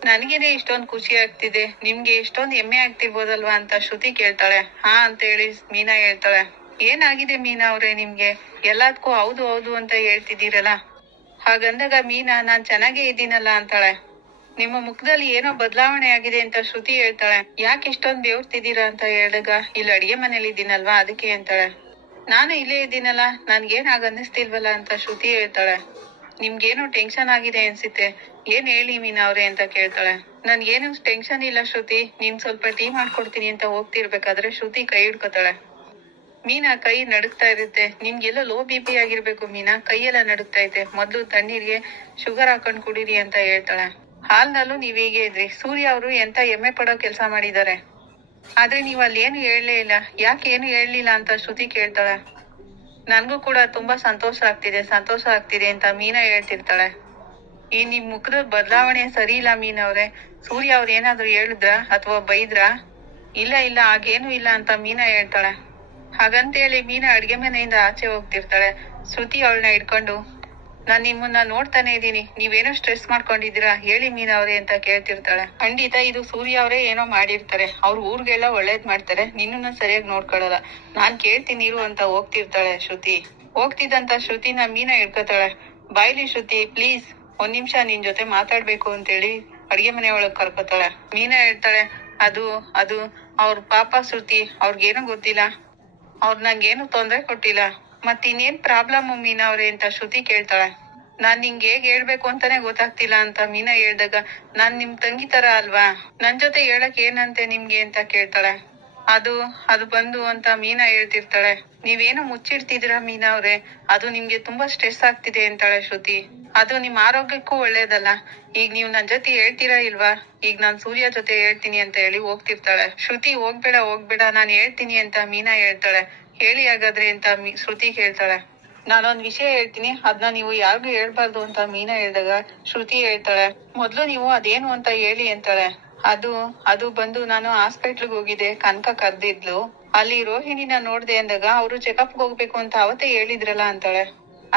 ನನ್ಗೇನೆ ಇಷ್ಟೊಂದ್ ಖುಷಿ ಆಗ್ತಿದೆ, ನಿಮ್ಗೆ ಎಷ್ಟೊಂದ್ ಹೆಮ್ಮೆ ಆಗ್ತಿರ್ಬೋದಲ್ವಾ ಅಂತ ಶ್ರುತಿ ಕೇಳ್ತಾಳೆ. ಹಾ ಅಂತ ಹೇಳಿ ಮೀನಾ ಹೇಳ್ತಾಳೆ. ಏನಾಗಿದೆ ಮೀನಾ ಅವ್ರೆ ನಿಮ್ಗೆ, ಎಲ್ಲದಕ್ಕೂ ಹೌದು ಹೌದು ಅಂತ ಹೇಳ್ತಿದ್ದೀರಲ್ಲ. ಹಾಗಂದಾಗ ಮೀನಾ, ನಾನ್ ಚೆನ್ನಾಗೇ ಇದ್ದೀನಲ್ಲ ಅಂತಾಳೆ. ನಿಮ್ಮ ಮುಖದಲ್ಲಿ ಏನೋ ಬದಲಾವಣೆ ಆಗಿದೆ ಅಂತ ಶ್ರುತಿ ಹೇಳ್ತಾಳೆ. ಯಾಕೆ ಇಷ್ಟೊಂದ್ ಬೇವ್ತಿದ್ದೀರಾ ಅಂತ ಹೇಳಿದಾಗ, ಇಲ್ಲಿ ಅಡಿಗೆ ಮನೇಲಿ ಇದ್ದೀನಲ್ವಾ ಅದಕ್ಕೆ ಅಂತಾಳೆ. ನಾನು ಇಲ್ಲೇ ಇದ್ದೀನಲ್ಲ, ನನ್ಗೇನ್ ಆಗ ಅನ್ನಿಸ್ತಿಲ್ವಲ್ಲ ಅಂತ ಶ್ರುತಿ ಹೇಳ್ತಾಳೆ. ನಿಮ್ಗೇನೋ ಟೆನ್ಷನ್ ಆಗಿದೆ ಅನ್ಸುತ್ತೆ, ಏನ್ ಹೇಳಿ ಮೀನಾ ಅವ್ರೆ ಅಂತ ಕೇಳ್ತಾಳೆ. ನನ್ಗೇನು ಟೆನ್ಷನ್ ಇಲ್ಲ ಶ್ರುತಿ, ನೀನ್ ಸ್ವಲ್ಪ ಟೀ ಮಾಡ್ಕೊಡ್ತೀನಿ ಅಂತ ಹೋಗ್ತಿರ್ಬೇಕಾದ್ರೆ ಶ್ರುತಿ ಕೈ ಹಿಡ್ಕೊತಾಳೆ. ಮೀನಾ ಕೈ ನಡುಗ್ತಾ ಇರುತ್ತೆ. ನಿಮ್ಗೆಲ್ಲ ಲೋ BP ಆಗಿರ್ಬೇಕು ಮೀನಾ, ಕೈಯೆಲ್ಲ ನಡುಗ್ತಾ ಐತೆ, ಮೊದ್ಲು ತಣ್ಣೀರ್ಗೆ ಶುಗರ್ ಹಾಕೊಂಡ್ ಕುಡೀರಿ ಅಂತ ಹೇಳ್ತಾಳೆ. ಹಾಲ್ನಲ್ಲೂ ನೀವ್ ಹೀಗೆ ಇದ್ರಿ. ಸೂರ್ಯ ಅವರು ಎಂತ ಹೆಮ್ಮೆ ಪಡೋ ಕೆಲ್ಸ ಮಾಡಿದ್ದಾರೆ, ಆದ್ರೆ ನೀವ್ ಅಲ್ಲಿ ಏನು ಹೇಳಲೇ ಇಲ್ಲ, ಯಾಕೆ ಏನು ಹೇಳಲಿಲ್ಲ ಅಂತ ಶ್ರುತಿ ಕೇಳ್ತಾಳೆ. ನನ್ಗೂ ಕೂಡ ತುಂಬಾ ಸಂತೋಷ ಆಗ್ತಿದೆ ಅಂತ ಮೀನಾ ಹೇಳ್ತಿರ್ತಾಳೆ. ಈ ನಿಮ್ ಮುಖದ ಬದಲಾವಣೆ ಸರಿ ಇಲ್ಲ ಮೀನಾ ಅವ್ರೆ. ಸೂರ್ಯ ಅವ್ರು ಏನಾದ್ರು ಹೇಳಿದ್ರ ಅಥವಾ ಬೈದ್ರಾ? ಇಲ್ಲ ಹಾಗೇನು ಇಲ್ಲ ಅಂತ ಮೀನಾ ಹೇಳ್ತಾಳೆ. ಹಾಗಂತೇಳಿ ಮೀನಾ ಅಡ್ಗೆ ಮನೆಯಿಂದ ಆಚೆ ಹೋಗ್ತಿರ್ತಾಳೆ. ಶ್ರುತಿ ಅವಳನ್ನ ಹಿಡ್ಕೊಂಡು, ನಾನ್ ನಿಮ್ಮನ್ನ ನೋಡ್ತಾನೆ ಇದೀನಿ, ನೀವೇನೋ ಸ್ಟ್ರೆಸ್ ಮಾಡ್ಕೊಂಡಿದ್ದೀರಾ, ಹೇಳಿ ಮೀನಾ ಅವ್ರೆ ಅಂತ ಕೇಳ್ತಿರ್ತಾಳೆ. ಖಂಡಿತ ಇದು ಸೂರ್ಯ ಅವರೇ ಏನೋ ಮಾಡಿರ್ತಾರೆ, ಅವ್ರ ಊರ್ಗೆಲ್ಲ ಒಳ್ಳೇದ್ ಮಾಡ್ತಾರೆ, ನಿನ್ನನ್ನ ಸರಿಯಾಗಿ ನೋಡ್ಕೊಳಲ್ಲ, ನಾನ್ ಕೇಳ್ತೀನಿ ಇರು ಅಂತ ಹೋಗ್ತಿರ್ತಾಳೆ ಶ್ರುತಿ. ಹೋಗ್ತಿದ್ದಂತ ಶ್ರುತಿನ ಮೀನಾ ಹಿಡ್ಕೊತಾಳೆ. ಬಾಯ್ಲಿ ಶ್ರುತಿ ಪ್ಲೀಸ್, ಒಂದ್ ನಿಮಿಷ ನಿನ್ ಜೊತೆ ಮಾತಾಡ್ಬೇಕು ಅಂತೇಳಿ ಅಡ್ಗೆ ಮನೆ ಒಳಗ್ ಕರ್ಕೋತಾಳೆ. ಮೀನಾ ಹೇಳ್ತಾಳೆ, ಅದು ಅದು ಅವ್ರ ಪಾಪ ಶ್ರುತಿ, ಅವ್ರಿಗೇನು ಗೊತ್ತಿಲ್ಲ, ಅವ್ರು ನಂಗೇನು ತೊಂದ್ರೆ ಕೊಟ್ಟಿಲ್ಲ, ಮತ್ತಿನ್ನೇನ್ ಪ್ರಾಬ್ಲಮ್ ಮೀನಾ ಅವ್ರೆ ಅಂತ ಶ್ರುತಿ ಕೇಳ್ತಾಳೆ. ನಾನ್ ನಿಂಗೆ ಹೇಗ್ ಹೇಳ್ಬೇಕು ಅಂತಾನೆ ಗೊತ್ತಾಗ್ತಿಲ್ಲ ಅಂತ ಮೀನಾ ಹೇಳ್ದಾಗ, ನಾನ್ ನಿಮ್ ತಂಗಿ ತರ ಅಲ್ವಾ, ನನ್ ಜೊತೆ ಹೇಳಕ್ ಏನಂತೆ ನಿಮ್ಗೆ ಅಂತ ಕೇಳ್ತಾಳೆ. ಅದು ಅದು ಬಂದು ಅಂತ ಮೀನಾ ಹೇಳ್ತಿರ್ತಾಳೆ. ನೀವೇನು ಮುಚ್ಚಿಡ್ತಿದ್ದೀರಾ ಮೀನಾ ಅವ್ರೆ, ಅದು ನಿಮ್ಗೆ ತುಂಬಾ ಸ್ಟ್ರೆಸ್ ಆಗ್ತಿದೆ ಅಂತಾಳೆ ಶ್ರುತಿ. ಅದು ನಿಮ್ ಆರೋಗ್ಯಕ್ಕೂ ಒಳ್ಳೇದಲ್ಲ, ಈಗ ನೀವ್ ನನ್ ಜೊತೆ ಹೇಳ್ತೀರಾ ಇಲ್ವಾ, ಈಗ ನಾನ್ ಸೂರ್ಯ ಜೊತೆ ಹೇಳ್ತೀನಿ ಅಂತ ಹೇಳಿ ಹೋಗ್ತಿರ್ತಾಳೆ. ಶ್ರುತಿ ಹೋಗ್ಬೇಡ ಹೋಗ್ಬೇಡ ನಾನ್ ಹೇಳ್ತೀನಿ ಅಂತ ಮೀನಾ ಹೇಳ್ತಾಳೆ. ಹೇಳಿ ಹಾಗಾದ್ರೆ ಅಂತ ಶ್ರುತಿ ಕೇಳ್ತಾಳೆ. ನಾನೊಂದ್ ವಿಷಯ ಹೇಳ್ತೀನಿ, ಅದ್ನ ನೀವು ಯಾರಿಗೂ ಹೇಳ್ಬಾರ್ದು ಅಂತ ಮೀನಾ ಹೇಳ್ದಾಗ ಶ್ರುತಿ ಹೇಳ್ತಾಳೆ, ಮೊದ್ಲು ನೀವು ಅದೇನು ಅಂತ ಹೇಳಿ ಅಂತಾಳೆ. ಅದು ಅದು ಬಂದು ನಾನು ಹಾಸ್ಪಿಟ್ಲ್ಗೆ ಹೋಗಿದ್ದೆ, ಕನಕ ಕರ್ದಿದ್ಲು, ಅಲ್ಲಿ ರೋಹಿಣಿನ ನೋಡ್ದೆ ಅಂದಾಗ ಅವ್ರು ಚೆಕಪ್ ಹೋಗ್ಬೇಕು ಅಂತ ಅವತ್ತೇ ಹೇಳಿದ್ರಲ್ಲ ಅಂತಾಳೆ.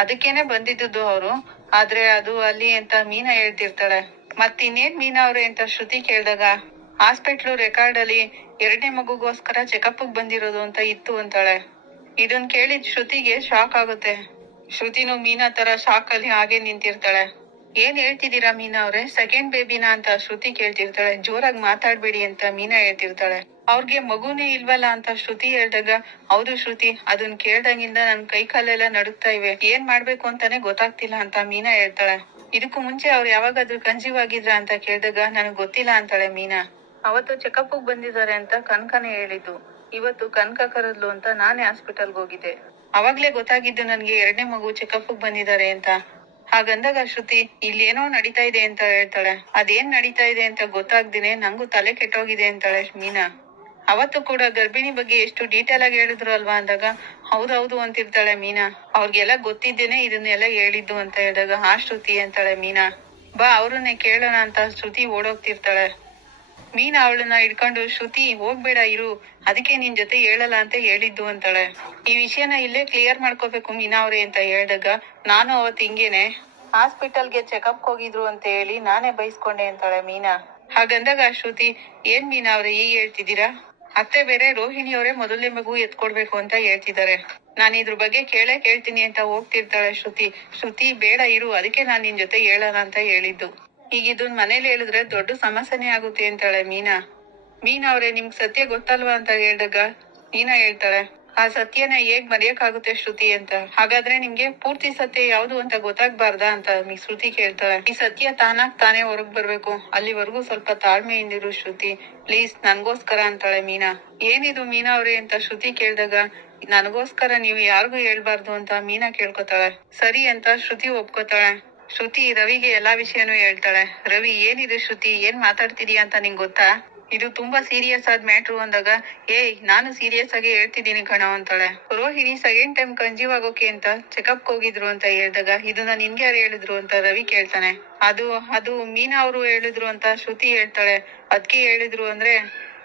ಅದಕ್ಕೇನೆ ಬಂದಿದ್ದು ಅವ್ರು, ಆದ್ರೆ ಅದು ಅಲ್ಲಿ ಅಂತ ಮೀನಾ ಹೇಳ್ತಿರ್ತಾಳೆ. ಮತ್ತಿನ್ನೇನ್ ಮೀನಾ ಅವ್ರೆ ಅಂತ ಶ್ರುತಿ ಕೇಳ್ದಾಗ, ಹಾಸ್ಪಿಟ್ಲು ರೆಕಾರ್ಡ್ ಅಲ್ಲಿ 2ನೇ ಮಗುಗೋಸ್ಕರ ಚೆಕಪ್ ಬಂದಿರೋದು ಅಂತ ಇತ್ತು ಅಂತಾಳೆ. ಇದನ್ ಕೇಳಿದ್ ಶ್ರುತಿಗೆ ಶಾಕ್ ಆಗುತ್ತೆ. ಶ್ರುತಿನೂ ಮೀನಾ ತರ ಶಾಕ್ ಅಲ್ಲಿ ಹಾಗೆ ನಿಂತಿರ್ತಾಳೆ. ಏನ್ ಹೇಳ್ತಿದ್ದೀರಾ ಮೀನಾ ಅವ್ರೆ, ಸೆಕೆಂಡ್ ಬೇಬಿನಾ ಅಂತ ಶ್ರುತಿ ಕೇಳ್ತಿರ್ತಾಳೆ. ಜೋರಾಗಿ ಮಾತಾಡ್ಬೇಡಿ ಅಂತ ಮೀನಾ ಹೇಳ್ತಿರ್ತಾಳೆ. ಅವ್ರಿಗೆ ಮಗುನೇ ಇಲ್ವಲ್ಲ ಅಂತ ಶ್ರುತಿ ಹೇಳ್ದಾಗ, ಹೌದು ಶ್ರುತಿ, ಅದನ್ ಕೇಳ್ದಾಗಿಂದ ನನ್ ಕೈ ಕಾಲೆಲ್ಲ ನಡುಗ್ತಾ ಇವೆ, ಏನ್ ಮಾಡ್ಬೇಕು ಅಂತಾನೆ ಗೊತ್ತಾಗ್ತಿಲ್ಲ ಅಂತ ಮೀನಾ ಹೇಳ್ತಾಳೆ. ಇದಕ್ಕೂ ಮುಂಚೆ ಅವ್ರು ಯಾವಾಗಾದ್ರೂ ಕನ್ಸೀವ್ ಆಗಿದ್ರ ಅಂತ ಕೇಳ್ದಾಗ, ನನಗ್ ಗೊತ್ತಿಲ್ಲ ಅಂತಾಳೆ ಮೀನಾ. ಅವತ್ತು ಚೆಕಪ್ ಬಂದಿದ್ದಾರೆ ಅಂತ ಕನಕನೇ ಹೇಳಿದ್ದು, ಇವತ್ತು ಕನಕ ಕರೆದ್ಲು ಅಂತ ನಾನೇ ಹಾಸ್ಪಿಟಲ್ಗೆ ಹೋಗಿದ್ದೆ, ಅವಾಗ್ಲೇ ಗೊತ್ತಾಗಿದ್ದು ನನ್ಗೆ 2ನೇ ಮಗು ಚೆಕಪ್ ಬಂದಿದ್ದಾರೆ ಅಂತ. ಹಾಗಂದಾಗ ಶ್ರುತಿ, ಇಲ್ಲೇನೋ ನಡೀತಾ ಇದೆ ಅಂತ ಹೇಳ್ತಾಳೆ. ಅದೇನ್ ನಡೀತಾ ಇದೆ ಅಂತ ಗೊತ್ತಾಗ್ದೇನೆ ನಂಗೂ ತಲೆ ಕೆಟ್ಟೋಗಿದೆ ಅಂತಾಳೆ ಮೀನಾ. ಅವತ್ತು ಕೂಡ ಗರ್ಭಿಣಿ ಬಗ್ಗೆ ಎಷ್ಟು ಡೀಟೇಲ್ ಆಗಿ ಹೇಳಿದ್ರು ಅಲ್ವಾ ಅಂದಾಗ, ಹೌದೌದು ಅಂತಿರ್ತಾಳೆ ಮೀನಾ. ಅವ್ರಿಗೆಲ್ಲ ಗೊತ್ತಿದ್ದೇನೆ ಇದನ್ನೆಲ್ಲ ಹೇಳಿದ್ದು ಅಂತ ಹೇಳಿದಾಗ, ಹಾ ಶ್ರುತಿ ಅಂತಾಳೆ ಮೀನಾ. ಬಾ ಅವ್ರನ್ನೇ ಕೇಳೋಣ ಅಂತ ಶ್ರುತಿ ಓಡೋಗ್ತಿರ್ತಾಳೆ. ಮೀನಾ ಅವಳನ್ನ ಹಿಡ್ಕೊಂಡು, ಶ್ರುತಿ ಹೋಗ್ಬೇಡ ಇರು, ಅದಕ್ಕೆ ನಿನ್ ಜೊತೆ ಹೇಳಲ್ಲ ಅಂತ ಹೇಳಿದ್ದು ಅಂತಾಳೆ. ಈ ವಿಷಯನ ಇಲ್ಲೇ ಕ್ಲಿಯರ್ ಮಾಡ್ಕೋಬೇಕು ಮೀನಾ ಅವ್ರೆ ಅಂತ ಹೇಳಿದಾಗ, ನಾನು ಅವತ್ತು ಹಿಂಗೇನೆ ಹಾಸ್ಪಿಟಲ್ಗೆ ಚೆಕಪ್ ಹೋಗಿದ್ರು ಅಂತ ಹೇಳಿ ನಾನೇ ಬೈಸ್ಕೊಂಡೆ ಅಂತಾಳೆ ಮೀನಾ. ಹಾಗಂದಾಗ ಶ್ರುತಿ, ಏನ್ ಮೀನಾ ಅವ್ರೆ ಈಗ ಹೇಳ್ತಿದ್ದೀರಾ, ಅತ್ತೆ ಬೇರೆ ರೋಹಿಣಿ ಅವರೇ ಮೊದಲನೇ ಮಗು ಎತ್ಕೊಡ್ಬೇಕು ಅಂತ ಹೇಳ್ತಿದ್ದಾರೆ, ನಾನು ಇದ್ರ ಬಗ್ಗೆ ಕೇಳ್ತೀನಿ ಅಂತ ಹೋಗ್ತಿರ್ತಾಳೆ ಶ್ರುತಿ. ಶ್ರುತಿ ಬೇಡ ಇರು, ಅದಕ್ಕೆ ನಾನ್ ನಿನ್ ಜೊತೆ ಹೇಳೋಣ ಅಂತ ಹೇಳಿದ್ದು, ಈಗ ಇದನ್ ಮನೇಲಿ ಹೇಳಿದ್ರೆ ದೊಡ್ಡ ಸಮಸ್ಯೆನೇ ಆಗುತ್ತೆ ಅಂತಾಳೆ ಮೀನಾ. ಮೀನಾ ಅವ್ರೆ ನಿಮ್ಗ್ ಸತ್ಯ ಗೊತ್ತಲ್ವಾ ಅಂತ ಹೇಳಿದಾಗ ಮೀನಾ ಹೇಳ್ತಾಳೆ, ಆ ಸತ್ಯನ ಹೇಗ್ ಮರೆಯಕ್ಕಾಗುತ್ತೆ ಶ್ರುತಿ ಅಂತ, ಹಾಗಾದ್ರೆ ನಿಮ್ಗೆ ಪೂರ್ತಿ ಸತ್ಯ ಯಾವ್ದು ಅಂತ ಗೊತ್ತಾಗ್ಬಾರ್ದಾ ಅಂತ ಶ್ರುತಿ ಕೇಳ್ತಾಳೆ. ಈ ಸತ್ಯ ತಾನಾಗ್ ತಾನೇ ಹೊರಗ್ ಬರ್ಬೇಕು, ಅಲ್ಲಿವರೆಗೂ ಸ್ವಲ್ಪ ತಾಳ್ಮೆಯಿಂದಿರು ಶ್ರುತಿ ಪ್ಲೀಸ್, ನನ್ಗೋಸ್ಕರ ಅಂತಾಳೆ ಮೀನಾ. ಏನಿದು ಮೀನಾ ಅವ್ರೆ ಅಂತ ಶ್ರುತಿ ಕೇಳ್ದಾಗ, ನನಗೋಸ್ಕರ ನೀವು ಯಾರಿಗೂ ಹೇಳ್ಬಾರ್ದು ಅಂತ ಮೀನಾ ಕೇಳ್ಕೊತಾಳೆ. ಸರಿ ಅಂತ ಶ್ರುತಿ ಒಪ್ಕೋತಾಳೆ. ಶ್ರುತಿ ರವಿಗೆ ಎಲ್ಲಾ ವಿಷಯನೂ ಹೇಳ್ತಾಳೆ. ರವಿ, ಏನಿದೆ ಶ್ರುತಿ, ಏನ್ ಮಾತಾಡ್ತಿದೀಯ ಅಂತ ನಿಂಗ್ ಗೊತ್ತಾ, ಇದು ತುಂಬಾ ಸೀರಿಯಸ್ ಆದ್ ಮ್ಯಾಟ್ರು ಅಂದಾಗ, ಏಯ್ ನಾನು ಸೀರಿಯಸ್ ಆಗಿ ಹೇಳ್ತಿದ್ದೀನಿ ಕಣೋ ಅಂತಾಳೆ. ರೋಹಿಣಿ ಸೆಕೆಂಡ್ ಟೈಮ್ ಕನ್ಸೀವ್ ಆಗೋಕೆ ಅಂತ ಚೆಕಪ್ ಹೋಗಿದ್ರು ಅಂತ ಹೇಳಿದಾಗ, ಇದನ್ನ ನಿನ್ಗೆ ಯಾರು ಹೇಳಿದ್ರು ಅಂತ ರವಿ ಕೇಳ್ತಾನೆ. ಅದು ಅದು ಮೀನಾ ಅವರು ಹೇಳಿದ್ರು ಅಂತ ಶ್ರುತಿ ಹೇಳ್ತಾಳೆ. ಅದ್ಕೆ ಹೇಳಿದ್ರು ಅಂದ್ರೆ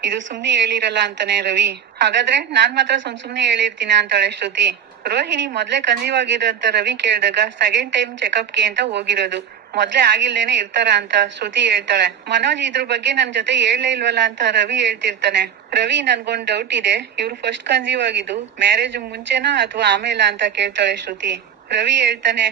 ಇದು ಸುಮ್ನೆ ಹೇಳಿರಲ್ಲ ಅಂತಾನೆ ರವಿ. ಹಾಗಾದ್ರೆ ನಾನ್ ಮಾತ್ರ ಸುಮ್ನೆ ಹೇಳಿರ್ತೀನ ಅಂತಾಳೆ ಶ್ರುತಿ. ರೋಹಿಣಿ ಮೊದ್ಲೇ ಕನ್ಸೀವ್ ಆಗಿರೋ ಅಂತ ರವಿ ಕೇಳಿದಾಗ, ಸೆಕೆಂಡ್ ಟೈಮ್ ಚೆಕಪ್ಗೆ ಅಂತ ಹೋಗಿರೋದು, ಮೊದ್ಲೇ ಆಗಿಲ್ದೇನೆ ಇರ್ತಾರ ಅಂತ ಶ್ರುತಿ ಹೇಳ್ತಾಳೆ. ಮನೋಜ್ ಇದ್ರ ಬಗ್ಗೆ ನನ್ ಜೊತೆ ಹೇಳಲೇ ಇಲ್ವಲ್ಲ ಅಂತ ರವಿ ಹೇಳ್ತಿರ್ತಾನೆ. ರವಿ, ನನ್ಗೊಂದ್ ಡೌಟ್ ಇದೆ, ಇವ್ರು ಫಸ್ಟ್ ಕನ್ಸೀವ್ ಆಗಿದ್ದು ಮ್ಯಾರೇಜ್ ಮುಂಚೆನಾ ಅಥವಾ ಆಮೇಲ ಅಂತ ಕೇಳ್ತಾಳೆ ಶ್ರುತಿ. ರವಿ ಹೇಳ್ತಾನೆ,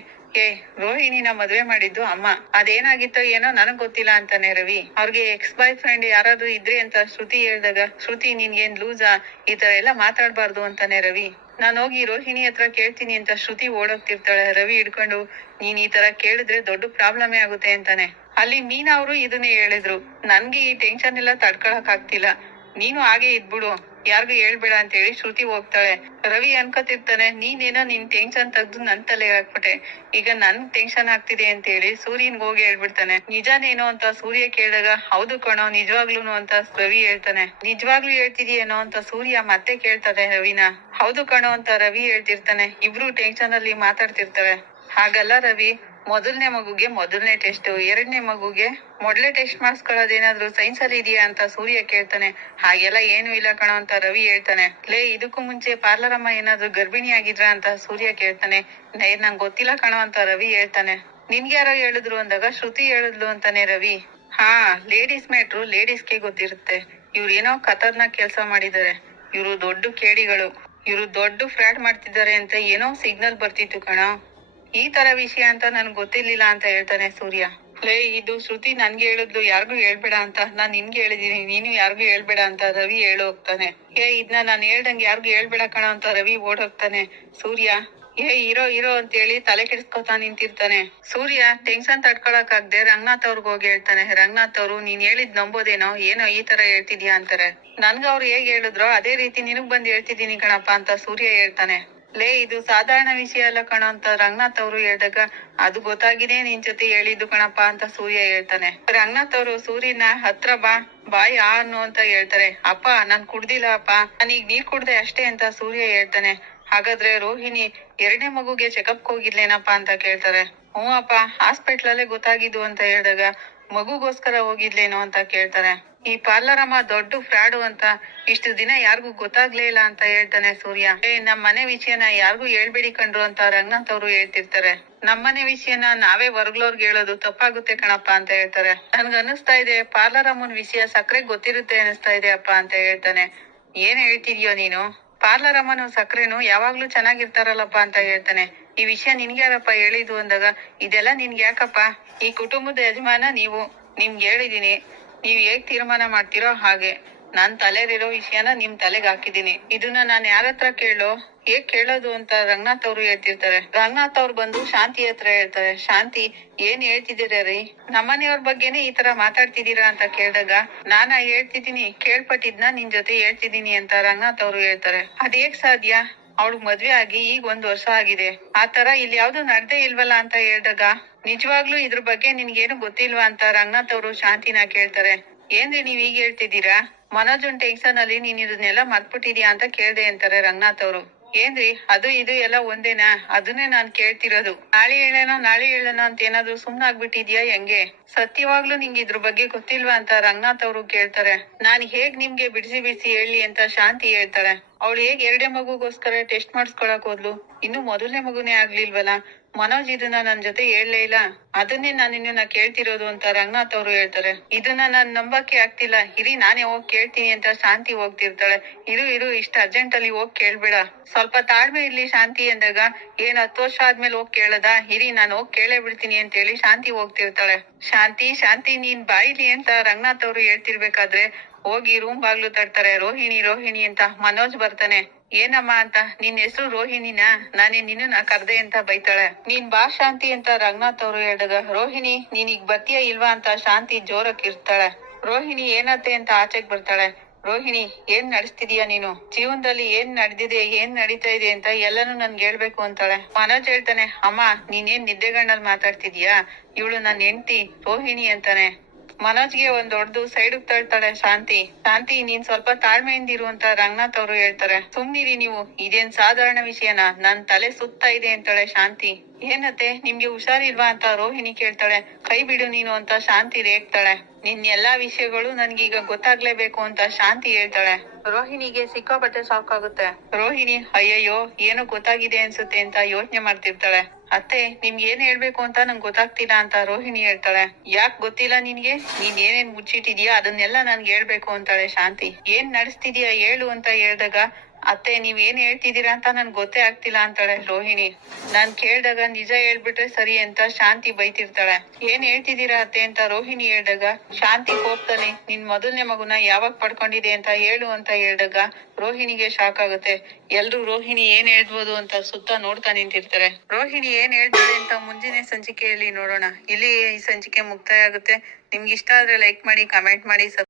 ರೋಹಿಣಿನ ಮದ್ವೆ ಮಾಡಿದ್ದು ಅಮ್ಮ, ಅದೇನಾಗಿತ್ತೋ ಏನೋ ನನಗ್ ಗೊತ್ತಿಲ್ಲ ಅಂತಾನೆ ರವಿ. ಅವ್ರಿಗೆ ಎಕ್ಸ್ ಬಾಯ್ ಫ್ರೆಂಡ್ ಯಾರಾದ್ರೂ ಇದ್ರಿ ಅಂತ ಶ್ರುತಿ ಹೇಳ್ದಾಗ, ಶ್ರುತಿ ನಿನ್ಗೇನ್ ಲೂಸಾ, ಈ ತರ ಎಲ್ಲ ಮಾತಾಡ್ಬಾರ್ದು ಅಂತಾನೆ ರವಿ. ನಾನ್ ಹೋಗಿ ರೋಹಿಣಿ ಹತ್ರ ಕೇಳ್ತೀನಿ ಅಂತ ಶ್ರುತಿ ಓಡೋಗ್ತಿರ್ತಾಳೆ. ರವಿ ಹಿಡ್ಕೊಂಡು, ನೀನ್ ಈ ತರ ಕೇಳಿದ್ರೆ ದೊಡ್ಡ ಪ್ರಾಬ್ಲಮೇ ಆಗುತ್ತೆ ಅಂತಾನೆ. ಅಲ್ಲಿ ಮೀನಾ ಅವರು ಇದನ್ನೇ ಹೇಳಿದ್ರು, ನನ್ಗೆ ಈ ಟೆನ್ಷನ್ ಎಲ್ಲ ತಡ್ಕೊಳಕ್ ಆಗ್ತಿಲ್ಲ, ನೀನು ಹಾಗೆ ಇದ್ಬಿಡು, ಯಾರಿಗೂ ಹೇಳ್ಬೇಡ ಅಂತ ಹೇಳಿ ಶ್ರುತಿ ಹೋಗ್ತಾಳೆ. ರವಿ ಅನ್ಕೋತಿರ್ತಾನೆ, ನೀನೇನೋ ನಿನ್ ಟೆನ್ಷನ್ ತೆಗ್ದು ನನ್ ತಲೆಗೆ ಹಾಕ್ಬಿಟ್ಟೆ, ಈಗ ನನ್ ಟೆನ್ಷನ್ ಆಗ್ತಿದೆ ಅಂತ ಹೇಳಿ ಸೂರ್ಯನ್ಗ್ ಹೋಗಿ ಹೇಳ್ಬಿಡ್ತಾನೆ. ನಿಜಾನೇನೋ ಅಂತ ಸೂರ್ಯ ಕೇಳಿದಾಗ, ಹೌದು ಕಣೋ ನಿಜವಾಗ್ಲೂನು ಅಂತ ರವಿ ಹೇಳ್ತಾನೆ. ನಿಜವಾಗ್ಲೂ ಹೇಳ್ತಿದ್ಯೇನೋ ಅಂತ ಸೂರ್ಯ ಮತ್ತೆ ಕೇಳ್ತಾನೆ ರವಿನ. ಹೌದು ಕಣೋ ಅಂತ ರವಿ ಹೇಳ್ತಿರ್ತಾನೆ. ಇಬ್ರು ಟೆನ್ಷನ್ ಅಲ್ಲಿ ಮಾತಾಡ್ತಿರ್ತಾರೆ. ಹಾಗಲ್ಲ ರವಿ, ಮೊದಲನೇ ಮಗುಗೆ ಮೊದಲನೇ ಟೆಸ್ಟ್, ಎರಡನೇ ಮಗುಗೆ ಮೊದಲೇ ಟೆಸ್ಟ್ ಮಾಡಿಸ್ಕೊಳ್ಳೋದೇನಾದ್ರೂ ಸೈನ್ಸ್ ಅಲ್ಲಿ ಇದೆಯಾ ಅಂತ ಸೂರ್ಯ ಕೇಳ್ತಾನೆ. ಹಾಗೆಲ್ಲ ಏನು ಇಲ್ಲ ಕಣೋ ಅಂತ ರವಿ ಹೇಳ್ತಾನೆ. ಲೇ, ಇದಕ್ಕೂ ಮುಂಚೆ ಪಾರ್ಲರ್ ಅಮ್ಮ ಏನಾದ್ರೂ ಗರ್ಭಿಣಿ ಆಗಿದ್ರ ಅಂತ ಸೂರ್ಯ ಕೇಳ್ತಾನೆ. ನಂಗೆ ಗೊತ್ತಿಲ್ಲ ಕಣೋ ಅಂತ ರವಿ ಹೇಳ್ತಾನೆ. ನಿನ್ಗೆ ಯಾರೋ ಹೇಳಿದ್ರು ಅಂದಾಗ ಶ್ರುತಿ ಹೇಳಿದ್ಲು ಅಂತಾನೆ ರವಿ. ಹಾ, ಲೇಡೀಸ್ ಮ್ಯಾಟ್ರು ಲೇಡೀಸ್ಗೆ ಗೊತ್ತಿರುತ್ತೆ. ಇವ್ರು ಏನೋ ಖತರ್ನಾಕ್ ಕೆಲ್ಸ ಮಾಡಿದ್ದಾರೆ. ಇವ್ರು ದೊಡ್ಡ ಕೇಡಿಗಳು. ಇವ್ರು ದೊಡ್ಡ ಫ್ರಾಡ್ ಮಾಡ್ತಿದ್ದಾರೆ ಅಂತ ಏನೋ ಸಿಗ್ನಲ್ ಬರ್ತಿತ್ತು ಕಣ. ಈ ತರ ವಿಷಯ ಅಂತ ನನ್ಗೆ ಗೊತ್ತಿರ್ಲಿಲ್ಲ ಅಂತ ಹೇಳ್ತಾನೆ ಸೂರ್ಯ. ಲೇ, ಇದು ಶ್ರುತಿ ನನ್ಗೆ ಹೇಳಿದ್ಲು, ಯಾರಿಗೂ ಹೇಳ್ಬೇಡ ಅಂತ. ನಾನ್ ನಿನ್ಗೆ ಹೇಳಿದೀನಿ, ನೀನು ಯಾರಿಗೂ ಹೇಳ್ಬೇಡ ಅಂತ ರವಿ ಹೋಗ್ತಾನೆ. ಇದನ್ನ ನಾನು ಹೇಳ್ದಂಗೆ ಯಾರಿಗೂ ಹೇಳ್ಬೇಡ ಕಣ ಅಂತ ರವಿ ಓಡೋಗ್ತಾನೆ. ಸೂರ್ಯ ಇರೋ ಅಂತೇಳಿ ತಲೆ ಕೆಡಿಸ್ಕೊತಾ ನಿಂತಿರ್ತಾನೆ. ಸೂರ್ಯ ಟೆನ್ಷನ್ ತಡ್ಕೊಳಕ್ ಆಗದೆ ರಂಗನಾಥ್ ಅವ್ರಿಗೆ ಹೋಗಿ ಹೇಳ್ತಾನೆ. ರಂಗನಾಥ್ ಅವರು, ನೀನ್ ಹೇಳಿದ್ ನಂಬೋದೇನೋ, ಏನೋ ಈ ತರ ಹೇಳ್ತಿದ್ಯಾ ಅಂತಾರೆ. ನನ್ಗ ಅವ್ರು ಹೇಗ್ ಹೇಳಿದ್ರೋ ಅದೇ ರೀತಿ ನಿನಗ್ ಬಂದ್ ಹೇಳ್ತಿದೀನಿ ಕಣಪ್ಪ ಅಂತ ಸೂರ್ಯ ಹೇಳ್ತಾನೆ. ಲೇ, ಇದು ಸಾಧಾರಣ ವಿಷಯ ಅಲ್ಲ ಕಣ ಅಂತ ರಂಗನಾಥ್ ಅವರು ಹೇಳಿದಾಗ, ಅದು ಗೊತ್ತಾಗಿದೆ ನಿನ್ ಜೊತೆ ಹೇಳಿದ್ದು ಕಣಪ್ಪ ಅಂತ ಸೂರ್ಯ ಹೇಳ್ತಾನೆ. ರಂಗನಾಥ್ ಅವರು ಸೂರ್ಯನ ಹತ್ರ ಬಾಯ್ ಅನ್ನು ಅಂತ ಹೇಳ್ತಾರೆ. ಅಪ್ಪ, ನಾನ್ ಕುಡ್ದಿಲ್ಲ ಅಪ್ಪ, ನಾನೀಗ ನೀರ್ ಕುಡ್ದೆ ಅಷ್ಟೇ ಅಂತ ಸೂರ್ಯ ಹೇಳ್ತಾನೆ. ಹಾಗಾದ್ರೆ ರೋಹಿಣಿ ಎರಡನೇ ಮಗುಗೆ ಚೆಕಪ್ ಹೋಗಿದ್ಲೇನಪ್ಪ ಅಂತ ಕೇಳ್ತಾರೆ. ಹ್ಞೂ ಅಪ್ಪ, ಹಾಸ್ಪಿಟ್ಲಲ್ಲೇ ಗೊತ್ತಾಗಿದ್ದು ಅಂತ ಹೇಳಿದಾಗ, ಮಗುಗೋಸ್ಕರ ಹೋಗಿದ್ಲೇನೋ ಅಂತ ಕೇಳ್ತಾರೆ. ಈ ಪಾರ್ಲರ್ ಅಮ್ಮ ದೊಡ್ಡ ಫ್ರಾಡು ಅಂತ ಇಷ್ಟು ದಿನ ಯಾರಿಗೂ ಗೊತ್ತಾಗ್ಲೇ ಇಲ್ಲ ಅಂತ ಹೇಳ್ತಾನೆ ಸೂರ್ಯ. ನಮ್ ಮನೆ ವಿಷಯನ ಯಾರಿಗೂ ಹೇಳ್ಬೇಡಿ ಕಂಡ್ರು ಅಂತ ರಂಗನಾಥ್ ಅವರು ಹೇಳ್ತಿರ್ತಾರೆ. ನಮ್ಮನೆ ವಿಷಯನ ನಾವೇ ಹೊರಗ್ಲೋರ್ಗೆ ಹೇಳೋದು ತಪ್ಪಾಗುತ್ತೆ ಕಣಪ್ಪ ಅಂತ ಹೇಳ್ತಾರೆ. ನನ್ಗ ಅನಿಸ್ತಾ ಇದೆ ಪಾರ್ಲರ್ ಅಮ್ಮನ್ ವಿಷಯ ಸಕ್ಕರೆ ಗೊತ್ತಿರುತ್ತೆ ಅನಿಸ್ತಾ ಇದೆ ಅಪ್ಪ ಅಂತ ಹೇಳ್ತಾನೆ. ಏನ್ ಹೇಳ್ತಿದ್ಯೋ ನೀನು? ಪಾರ್ಲರ್ ಅಮ್ಮನು ಸಕ್ಕರೆನು ಯಾವಾಗ್ಲೂ ಚೆನ್ನಾಗಿರ್ತಾರಲ್ಲಪ್ಪ ಅಂತ ಹೇಳ್ತಾನೆ. ಈ ವಿಷಯ ನಿನ್ಗೆ ಯಾರಪ್ಪ ಹೇಳಿದ್ದು ಅಂದಾಗ, ಇದೆಲ್ಲ ನಿನ್ಗೆ ಯಾಕಪ್ಪ? ಈ ಕುಟುಂಬದ ಯಜಮಾನ ನೀವು, ನಿಮ್ಗೆ ಹೇಳಿದೀನಿ, ನೀವ್ ಹೇಗ್ ತೀರ್ಮಾನ ಮಾಡ್ತೀರೋ ಹಾಗೆ. ನಾನ್ ತಲೆಲಿರೋ ವಿಷಯನ ನಿಮ್ ತಲೆಗೆ ಹಾಕಿದೀನಿ. ಇದನ್ನ ನಾನ್ ಯಾರ ಹತ್ರ ಹೇಗ್ ಕೇಳೋದು ಅಂತ ರಂಗನಾಥ್ ಅವ್ರು ಹೇಳ್ತಿರ್ತಾರೆ. ರಂಗನಾಥ್ ಅವ್ರು ಬಂದು ಶಾಂತಿ ಹತ್ರ ಹೇಳ್ತಾರೆ. ಶಾಂತಿ, ಏನ್ ಹೇಳ್ತಿದ್ದೀರಾ ರೀ? ನಮ್ಮನೆಯವ್ರ ಬಗ್ಗೆನೆ ಈ ತರ ಮಾತಾಡ್ತಿದ್ದೀರಾ ಅಂತ ಕೇಳಿದಾಗ, ನಾನ ಹೇಳ್ತಿದ್ದೀನಿ, ಕೇಳ್ಪಟ್ಟಿದ್ನ ನಿನ್ ಜೊತೆ ಹೇಳ್ತಿದ್ದೀನಿ ಅಂತ ರಂಗನಾಥ್ ಅವ್ರು ಹೇಳ್ತಾರೆ. ಅದ್ ಹೇಗ್ ಸಾಧ್ಯ? ಅವಳು ಮದ್ವೆ ಆಗಿ ಈಗ 1 ವರ್ಷ ಆಗಿದೆ. ಆ ತರ ಇಲ್ಲಿ ಯಾವ್ದು ನಡ್ದೇ ಇಲ್ವಲ್ಲ ಅಂತ ಹೇಳ್ದಾಗ, ನಿಜವಾಗ್ಲೂ ಇದ್ರ ಬಗ್ಗೆ ನಿನ್ಗೇನು ಗೊತ್ತಿಲ್ವಾ ಅಂತ ರಂಗನಾಥ್ ಅವರು ಶಾಂತಿನ ಕೇಳ್ತಾರೆ. ಏನ್ರಿ ನೀವ್ ಈಗ ಹೇಳ್ತಿದ್ದೀರಾ? ಮನೋಜನ್ ಟೆನ್ಷನ್ ಅಲ್ಲಿ ನೀನ್ ಇದನ್ನೆಲ್ಲ ಮರ್ತ್ಬಿಟ್ಟಿದ್ಯಾ ಅಂತ ಕೇಳ್ದೆ ಅಂತಾರೆ ರಂಗನಾಥ್ ಅವರು. ಏನ್ರಿ ಅದು ಇದು ಎಲ್ಲ ಒಂದೇನಾ? ಅದನ್ನೇ ನಾನ್ ಕೇಳ್ತಿರೋದು. ನಾಳೆ ಹೇಳೋಣ ಅಂತ ಏನಾದ್ರು ಸುಮ್ನಾಗ್ಬಿಟ್ಟಿದ್ಯಾ ಹೆಂಗೆ? ಸತ್ಯವಾಗ್ಲೂ ನಿಂಗೆ ಇದ್ರ ಬಗ್ಗೆ ಗೊತ್ತಿಲ್ವಾ ಅಂತ ರಂಗನಾಥ್ ಅವರು ಕೇಳ್ತಾರೆ. ನಾನ್ ಹೇಗ್ ನಿಮ್ಗೆ ಬಿಡಿಸಿ ಹೇಳಿ ಅಂತ ಶಾಂತಿ ಹೇಳ್ತಾಳೆ. ಅವಳು ಹೇಗ್ ಎರಡೇ ಮಗುಗೋಸ್ಕರ ಟೆಸ್ಟ್ ಮಾಡಿಸ್ಕೊಳಕ್ ಹೋದ್ಲು? ಇನ್ನು ಮೊದಲನೇ ಮಗುನೇ ಆಗ್ಲಿಲ್ವಲ್ಲ? ಮನೋಜ್ ಇದನ್ನ ನನ್ ಜೊತೆ ಹೇಳಲೇ ಇಲ್ಲ. ಅದನ್ನೇ ನಾನು ನಿನ್ನ ಕೇಳ್ತಿರೋದು ಅಂತ ರಂಗನಾಥ್ ಅವರು ಹೇಳ್ತಾರೆ. ಇದನ್ನ ನಾನ್ ನಂಬಕ್ಕೆ ಆಗ್ತಿಲ್ಲ, ಇರಿ ನಾನೇ ಹೋಗ್ ಕೇಳ್ತೀನಿ ಅಂತ ಶಾಂತಿ ಹೋಗ್ತಿರ್ತಾಳೆ. ಇರು ಇಷ್ಟ ಅರ್ಜೆಂಟ್ ಅಲ್ಲಿ ಹೋಗ್ ಕೇಳ್ಬೇಡ, ಸ್ವಲ್ಪ ತಾಳ್ಮೆ ಇರ್ಲಿ ಶಾಂತಿ ಅಂದಾಗ, 10 ವರ್ಷ ಆದ್ಮೇಲೆ ಹೋಗ್ ಕೇಳದ? ಇರಿ ನಾನು ಹೋಗ್ ಕೇಳೇ ಬಿಡ್ತೀನಿ ಅಂತ ಹೇಳಿ ಶಾಂತಿ ಹೋಗ್ತಿರ್ತಾಳೆ. ಶಾಂತಿ ನೀನ್ ಬಾಯಿಲಿ ಅಂತ ರಂಗನಾಥ್ ಅವರು ಹೇಳ್ತಿರ್ಬೇಕಾದ್ರೆ ಹೋಗಿ ರೂಮ್ ಬಾಗ್ಲು ತಡ್ತಾರೆ. ರೋಹಿಣಿ ಅಂತ ಮನೋಜ್ ಬರ್ತಾನೆ. ಏನಮ್ಮ ಅಂತ, ನಿನ್ ಹೆಸರು ರೋಹಿಣಿನಾ? ನಾನೇ ನಿನ್ನ ಕರ್ದೆ ಅಂತ ಬೈತಾಳೆ. ನೀನ್ ಬಾ ಶಾಂತಿ ಅಂತ ರಂಗನಾಥ್ ಅವರು ಹೇಳಿದಾಗ, ರೋಹಿಣಿ ನೀನೀಗ ಬರ್ತೀಯ ಇಲ್ವಾ ಅಂತ ಶಾಂತಿ ಜೋರಕ್ಕಿರ್ತಾಳೆ. ರೋಹಿಣಿ ಏನತ್ತೆ ಅಂತ ಆಚೆಗ್ ಬರ್ತಾಳೆ. ರೋಹಿಣಿ, ಏನ್ ನಡೆಸ್ತಿದೀಯ ನೀನು? ಜೀವನದಲ್ಲಿ ಏನ್ ನಡೆದಿದೆ, ಏನ್ ನಡೀತಾ ಇದೆ ಅಂತ ಎಲ್ಲಾನು ನನ್ಗೆ ಹೇಳ್ಬೇಕು ಅಂತಾಳೆ. ಮನೋಜ್ ಹೇಳ್ತಾನೆ, ಅಮ್ಮ ನೀನೇನ್ ನಿದ್ದೆಗಣ್ಣಲ್ಲಿ ಮಾತಾಡ್ತಿದ್ಯಾ? ಇವಳು ನನ್ ಹೆಂಡ್ತಿ ರೋಹಿಣಿ ಅಂತಾನೆ. ಮನೋಜ್ಗೆ ಒಂದ್ ದೊಡ್ಡದು ಸೈಡ್ ತಳ್ತಾಳೆ ಶಾಂತಿ ನೀನ್ ಸ್ವಲ್ಪ ತಾಳ್ಮೆಯಿಂದಿರು ಅಂತ ರಂಗನಾಥ್ ಅವರು ಹೇಳ್ತಾರೆ. ಸುಮ್ನಿರಿ ನೀವು, ಇದೇನ್ ಸಾಧಾರಣ ವಿಷಯನಾ? ನನ್ ತಲೆ ಸುತ್ತಾ ಇದೆ ಅಂತಾಳೆ ಶಾಂತಿ. ಏನತ್ತೆ ನಿಮ್ಗೆ ಹುಷಾರಿಲ್ವಾ ಅಂತ ರೋಹಿಣಿ ಕೇಳ್ತಾಳೆ. ಕೈ ಬಿಡು ನೀನು ಅಂತ ಶಾಂತಿ ರೇಗ್ತಾಳೆ. ನಿನ್ ಎಲ್ಲಾ ವಿಷಯಗಳು ನನ್ಗೀಗ ಗೊತ್ತಾಗ್ಲೇಬೇಕು ಅಂತ ಶಾಂತಿ ಹೇಳ್ತಾಳೆ. ರೋಹಿಣಿಗೆ ಸಿಕ್ಕಾಪಟ್ಟೆ ಸಾಕಾಗುತ್ತೆ. ರೋಹಿಣಿ ಅಯ್ಯಯ್ಯೋ ಏನೋ ಗೊತ್ತಾಗಿದೆ ಅನ್ಸುತ್ತೆ ಅಂತ ಯೋಚನೆ ಮಾಡ್ತಿರ್ತಾಳೆ. ಅತ್ತೆ ನಿಮ್ಗೆ ಏನ್ ಹೇಳ್ಬೇಕು ಅಂತ ನಂಗೆ ಗೊತ್ತಾಗ್ತಿಲ್ಲ ಅಂತ ರೋಹಿಣಿ ಹೇಳ್ತಾಳೆ. ಯಾಕ್ ಗೊತ್ತಿಲ್ಲ ನಿನ್ಗೆ? ನೀನ್ ಏನೇನ್ ಮುಚ್ಚಿಟ್ಟಿದ್ಯಾ ಅದನ್ನೆಲ್ಲ ನನ್ಗೆ ಹೇಳ್ಬೇಕು ಅಂತಾಳೆ ಶಾಂತಿ. ಏನ್ ನಡೆಸ್ತಿದ್ಯಾ ಹೇಳು ಅಂತ ಹೇಳ್ದಾಗ, ಅತ್ತೆ ನೀವ್ ಏನ್ ಹೇಳ್ತಿದೀರಾ ಅಂತ ನನ್ಗೆ ಗೊತ್ತೇ ಆಗ್ತಿಲ್ಲ ಅಂತಾಳೆ ರೋಹಿಣಿ. ನಾನ್ ಕೇಳ್ದಾಗ ನಿಜ ಹೇಳ್ಬಿಟ್ರೆ ಸರಿ ಅಂತ ಶಾಂತಿ ಬೈತಿರ್ತಾಳೆ. ಏನ್ ಹೇಳ್ತಿದೀರಾ ಅತ್ತೆ ಅಂತ ರೋಹಿಣಿ ಹೇಳ್ದಾಗ, ಶಾಂತಿ ಕೋಪ್ತಾನೆ ನಿನ್ ಮೊದಲನೇ ಮಗುನ ಯಾವಾಗ ಪಡ್ಕೊಂಡಿದೆ ಅಂತ ಹೇಳು ಅಂತ ಹೇಳ್ದಾಗ ರೋಹಿಣಿಗೆ ಶಾಕ್ ಆಗುತ್ತೆ. ಎಲ್ರು ರೋಹಿಣಿ ಏನ್ ಹೇಳ್ಬೋದು ಅಂತ ಸುತ್ತ ನೋಡ್ತಾ ನಿಂತಿರ್ತಾರೆ. ರೋಹಿಣಿ ಏನ್ ಹೇಳ್ತಾರೆ ಅಂತ ಮುಂದಿನ ಸಂಚಿಕೆಯಲ್ಲಿ ನೋಡೋಣ. ಇಲ್ಲಿ ಈ ಸಂಚಿಕೆ ಮುಕ್ತಾಯ ಆಗುತ್ತೆ. ನಿಮ್ಗೆ ಇಷ್ಟ ಆದ್ರೆ ಲೈಕ್ ಮಾಡಿ, ಕಮೆಂಟ್ ಮಾಡಿ.